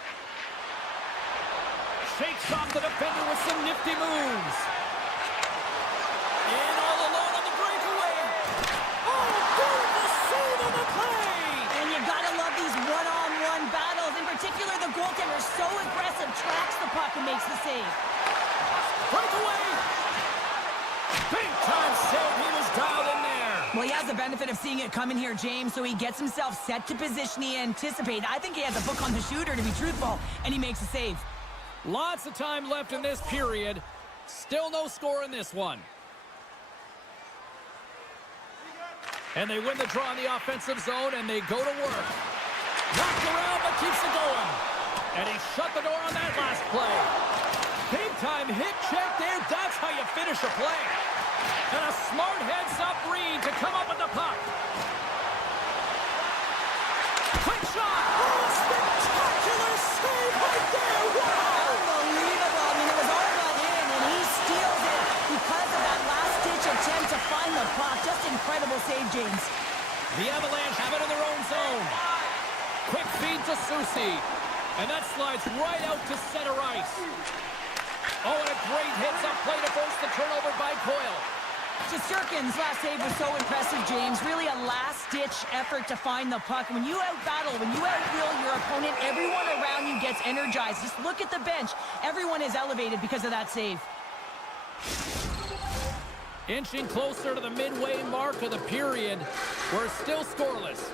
Shakes off the defender with some nifty moves. In all alone on the breakaway. Oh, beautiful save on the play. And you gotta love these one-on-one battles. In particular, the goaltender so aggressive, tracks the puck and makes the save. Breakaway. Big time save. He was dialed in there. Well, he has the benefit of seeing it coming here, James, so he gets himself set to position he anticipated. I think he has a book on the shooter, to be truthful, and he makes a save. Lots of time left in this period. Still no score in this one. And they win the draw in the offensive zone, and they go to work. Knocked around, but keeps it going. And he shut the door on that last play. Big-time hit check there. That's how you finish a play. And a smart heads-up read to come up with the puck. Quick shot. Oh, spectacular save right there. Wow. Unbelievable. I mean, it was all about in, and he steals it because of that last-ditch attempt to find the puck. Just incredible save, James. The Avalanche have it in their own zone. Quick feed to Soucy. And that slides right out to center ice. Oh, and a great heads-up play to force the turnover by Coyle. Shesterkin's last save was so impressive, James. Really a last-ditch effort to find the puck. When you out-battle, when you out-will your opponent, everyone around you gets energized. Just look at the bench. Everyone is elevated because of that save. Inching closer to the midway mark of the period. We're still scoreless.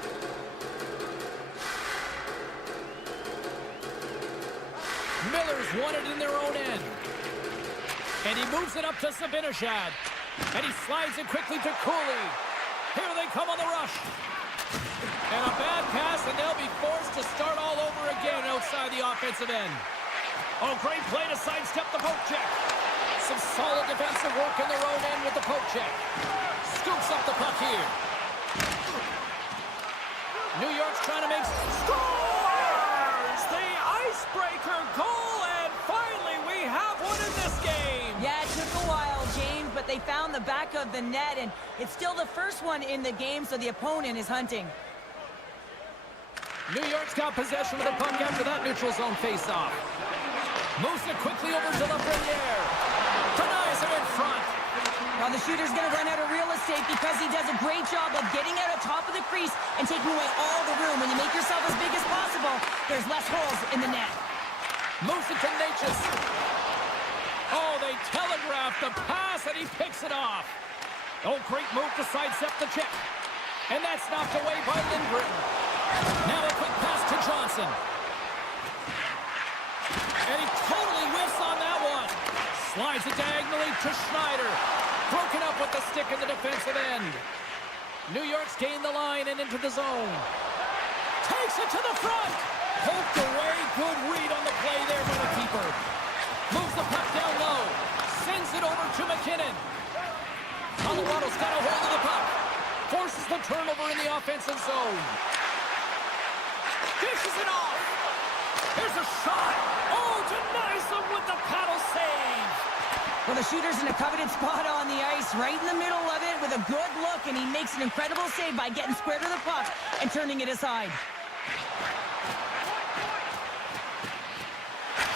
Miller's won it in their own end. And he moves it up to Zibanejad. And he slides it quickly to Cooley. Here they come on the rush. And a bad pass, and they'll be forced to start all over again outside the offensive end. Oh, great play to sidestep the poke check. Some solid defensive work in their own end with the poke check. Scoops up the puck here. New York's trying to make scores! The icebreaker goal, and finally we have one in this game. Yeah, it took a while, James, but they found the back of the net, and it's still the first one in the game, so the opponent is hunting. New York's got possession of the puck after that neutral zone face-off. Moves it quickly over to Lafreniere. Denies him in front. Now the shooter's going to run out of real estate because he does a great job of getting out of top of the crease and taking away all the room. When you make yourself as big as possible, there's less holes in the net. Moves it to Natchez. Oh, they telegraphed the pass, and he picks it off. Oh, great move to sidestep the check. And that's knocked away by Lindgren. Now a quick pass to Johnson. And he totally whiffs on that one. Slides it diagonally to Schneider. Broken up with the stick in the defensive end. New York's gained the line and into the zone. Takes it to the front. Poked away. Good read on the play there by the keeper. Moves the puck down low. Sends it over to McKinnon. Colorado's got a hold of the puck. Forces the turnover in the offensive zone. Dishes it off. Here's a shot. Oh, denies them with the paddle save. Well, the shooter's in a coveted spot on the ice, right in the middle of it with a good look, and he makes an incredible save by getting square to the puck and turning it aside.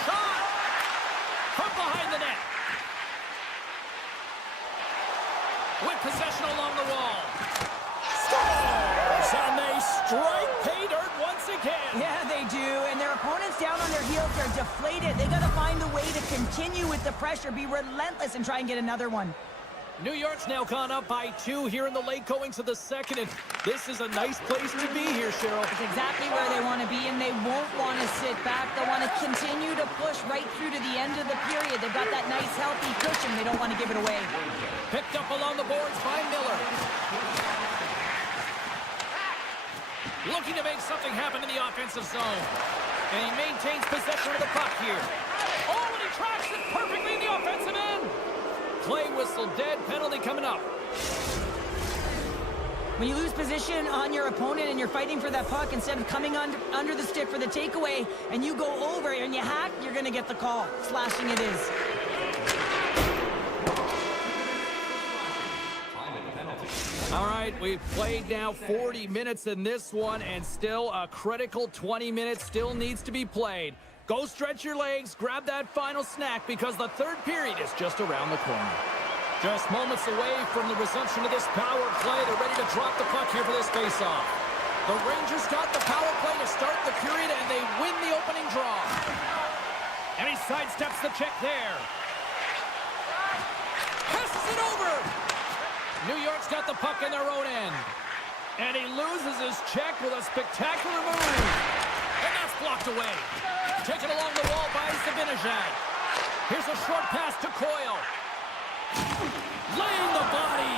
Shot from behind the net. With possession along the wall. Scores! And they strike pay dirt once again. Yeah, they do, and their opponents down on their heels are deflated. They got to find a way to continue with the pressure, be relentless, and try and get another one. New York's now gone up by 2 here in the late goings of the second, and this is a nice place to be here, Cheryl. It's exactly where they want to be, and they won't want to sit back. They'll want to continue to push right through to the end of the period. They've got that nice, healthy cushion. They don't want to give it away. Picked up along the boards by Miller. Looking to make something happen in the offensive zone. And he maintains possession of the puck here. Oh, and he tracks it perfectly in the offensive end. Play whistle dead, penalty coming up. When you lose position on your opponent and you're fighting for that puck instead of coming under the stick for the takeaway and you go over and you hack, you're going to get the call. Slashing it is. All right, we've played now 40 minutes in this one, and still a critical 20 minutes still needs to be played. Go stretch your legs, grab that final snack, because the third period is just around the corner. Just moments away from the resumption of this power play. They're ready to drop the puck here for this faceoff. The Rangers got the power play to start the period, and they win the opening draw. And he sidesteps the check there. Passes it over. New York's got the puck in their own end. And he loses his check with a spectacular move. And that's blocked away. Taken along the wall by Zibanejad. Here's a short pass to Coyle. Laying the body.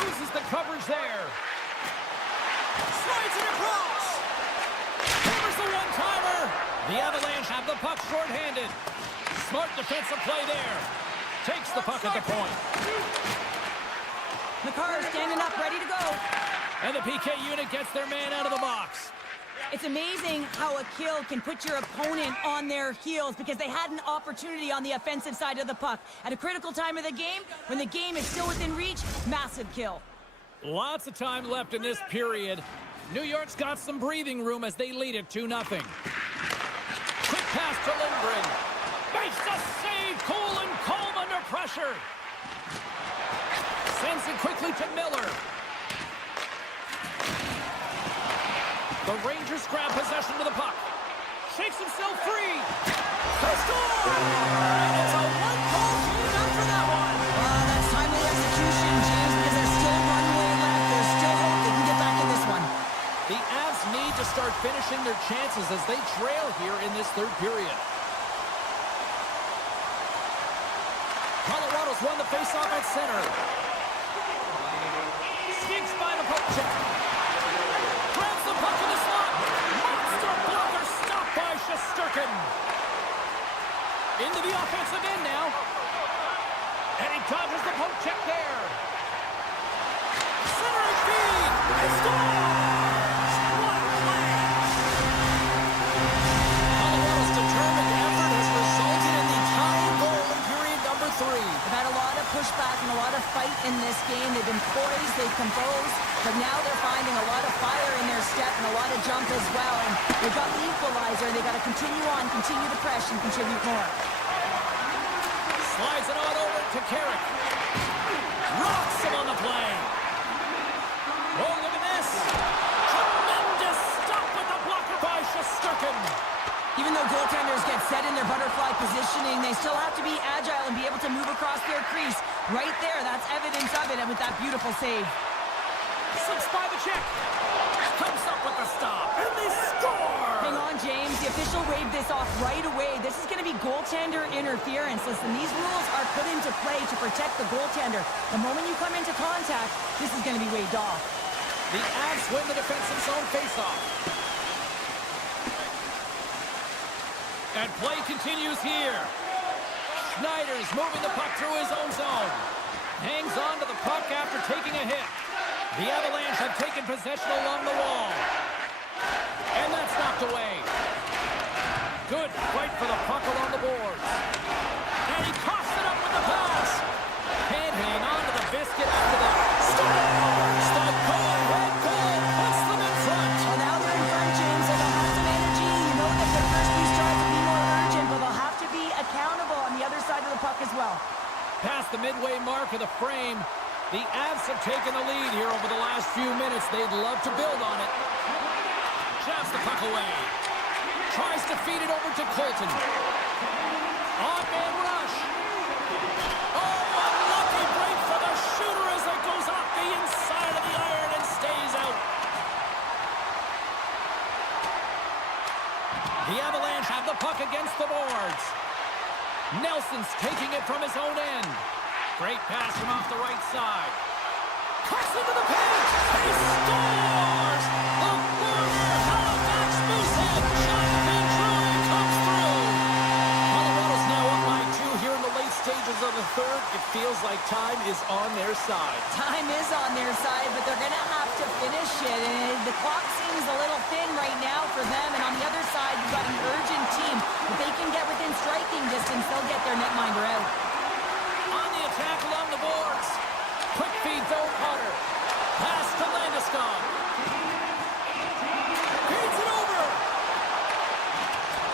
Loses the coverage there. Slides it across. Hammers the one-timer. The Avalanche have the puck short-handed. Smart defensive play there. Takes the puck at the point. McCarr standing up, ready to go. And the PK unit gets their man out of the box. It's amazing how a kill can put your opponent on their heels because they had an opportunity on the offensive side of the puck. At a critical time of the game, when the game is still within reach, massive kill. Lots of time left in this period. New York's got some breathing room as they lead it 2-0. Quick pass to Lindgren. Makes the save, cool and calm under pressure. Sends it quickly to Miller. The Rangers grab possession of the puck. Shakes himself free. They score! And it's a one-goal game after that one. That's timely execution, James, because there's still one way left. There's still hope they can get back in this one. The Avs need to start finishing their chances as they trail here in this third period. Colorado's won the faceoff at center. Sneaks by the poke check. Grabs the puck in the slot. Monster blocker stopped by Shesterkin. Into the offensive end now. And he dodges the poke check there. Centering feed. He scores! What a play! Colorado's determined effort has resulted in the tying goal in period number 3. They've had a lot of pushback and a lot of fight in this game. They've been poised, they've composed, but now they're finding a lot of fire in their step and a lot of jump as well. And they've got the equalizer, and they've got to continue on, continue to press, and contribute more. Slides it on over to Carrick. Rocks him on the play. Oh, look at this. Tremendous stop with the blocker by Shesterkin. Even though goaltenders get set in their butterfly positioning, they still have to be agile and be able to move across their crease. Right there, that's evidence of it, and with that beautiful save. Slips by the check. Comes up with the stop. And they score! Hang on, James. The official waved this off right away. This is going to be goaltender interference. Listen, these rules are put into play to protect the goaltender. The moment you come into contact, this is going to be waved off. The Avs win the defensive zone faceoff. And play continues here. Schneider's moving the puck through his own zone. Hangs on to the puck after taking a hit. The Avalanche have taken possession along the wall. And that's knocked away. Good fight for the puck along the boards. And he coughs it up with the pass. Can't hang on to the biscuit after that. Scores! The go-ahead goal puts them in front. Well, now they're in front, James. They don't have some energy. You know that their first few strides will be more urgent, but they'll have to be accountable on the other side of the puck as well. Past the midway mark of the frame, the Avs have taken the lead here over the last few minutes. They'd love to build on it. Jabs the puck away. Tries to feed it over to Colton. On-man rush. Oh, unlucky puck against the boards. Nelson's taking it from his own end. Great pass from off the right side. Cuts into the paint. He scores! The former Halifax Moosehead, Jonathan Drury, comes through. Colorado's now up by 2 here in the late stages of the third. It feels like time is on their side. Time is on their side, but they're going to have to finish it. And the clock seems a little thin right now for them. And on the other side, you've got an urgent team. If they can get within striking distance, they'll get their netminder out. On the attack along the boards. Quick feed to O'Connor. Pass to Landeskog. Feeds it over.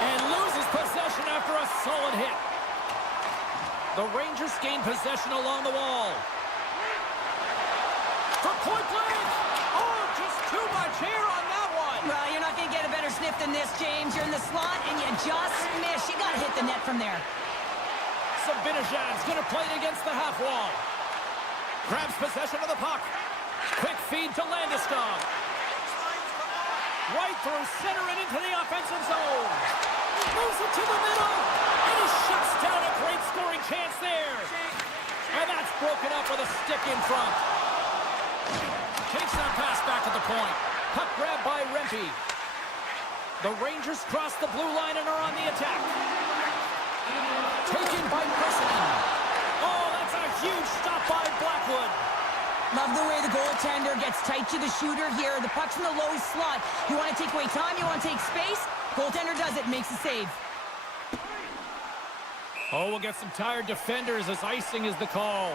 And loses possession after a solid hit. The Rangers gain possession along the wall. For point blank. Oh, just too much here on that one. Well, you're not going to get a better sniff than this, James. You're in the slot, and you just miss. You got to hit the net from there. Sabinajad's going to play it against the half wall. Grabs possession of the puck. Quick feed to Landeskog. Right through center and into the offensive zone. Moves it to the middle. And he shuts down a great scoring chance there. And that's broken up with a stick in front. Takes that pass back at the point. Puck grabbed by Rempe. The Rangers cross the blue line and are on the attack. Taken by Preston. Oh, that's a huge stop by Blackwood. Love the way the goaltender gets tight to the shooter here. The puck's in the low slot. You want to take away time, you want to take space. Goaltender does it, makes the save. Oh, we'll get some tired defenders as icing is the call.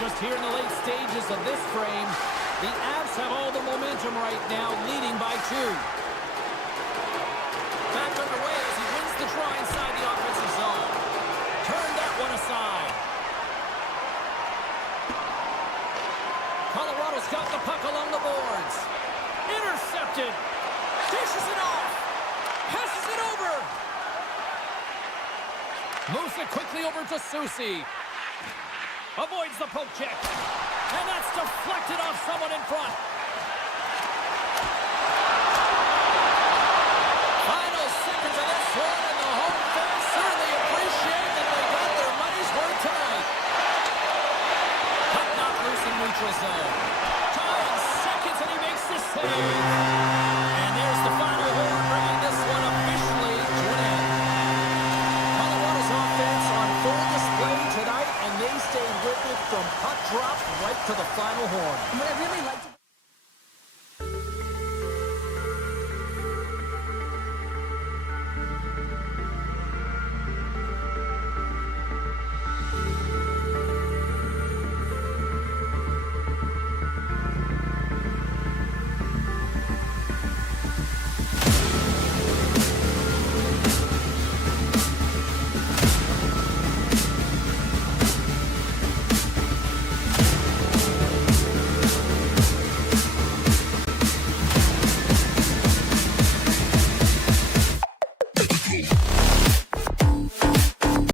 Just here in the late stages of this frame, the Avs have all the momentum right now, leading by 2. Back underway as he wins the draw inside the offensive zone. Turn that one aside. Colorado's got the puck along the boards. Intercepted. Dishes it off. Passes it over. Moves it quickly over to Soucy. Avoids the poke check. And that's deflected off someone in front. Final seconds of this one, and the home fans certainly appreciate that they got their money's worth tonight. Puck not loose in neutral zone. Tying seconds, and he makes the save. And there's the final horn, bringing this one officially to an end. Colorado's offense on full display tonight, and they stay with it from puck drop right to the final horn. What I really like to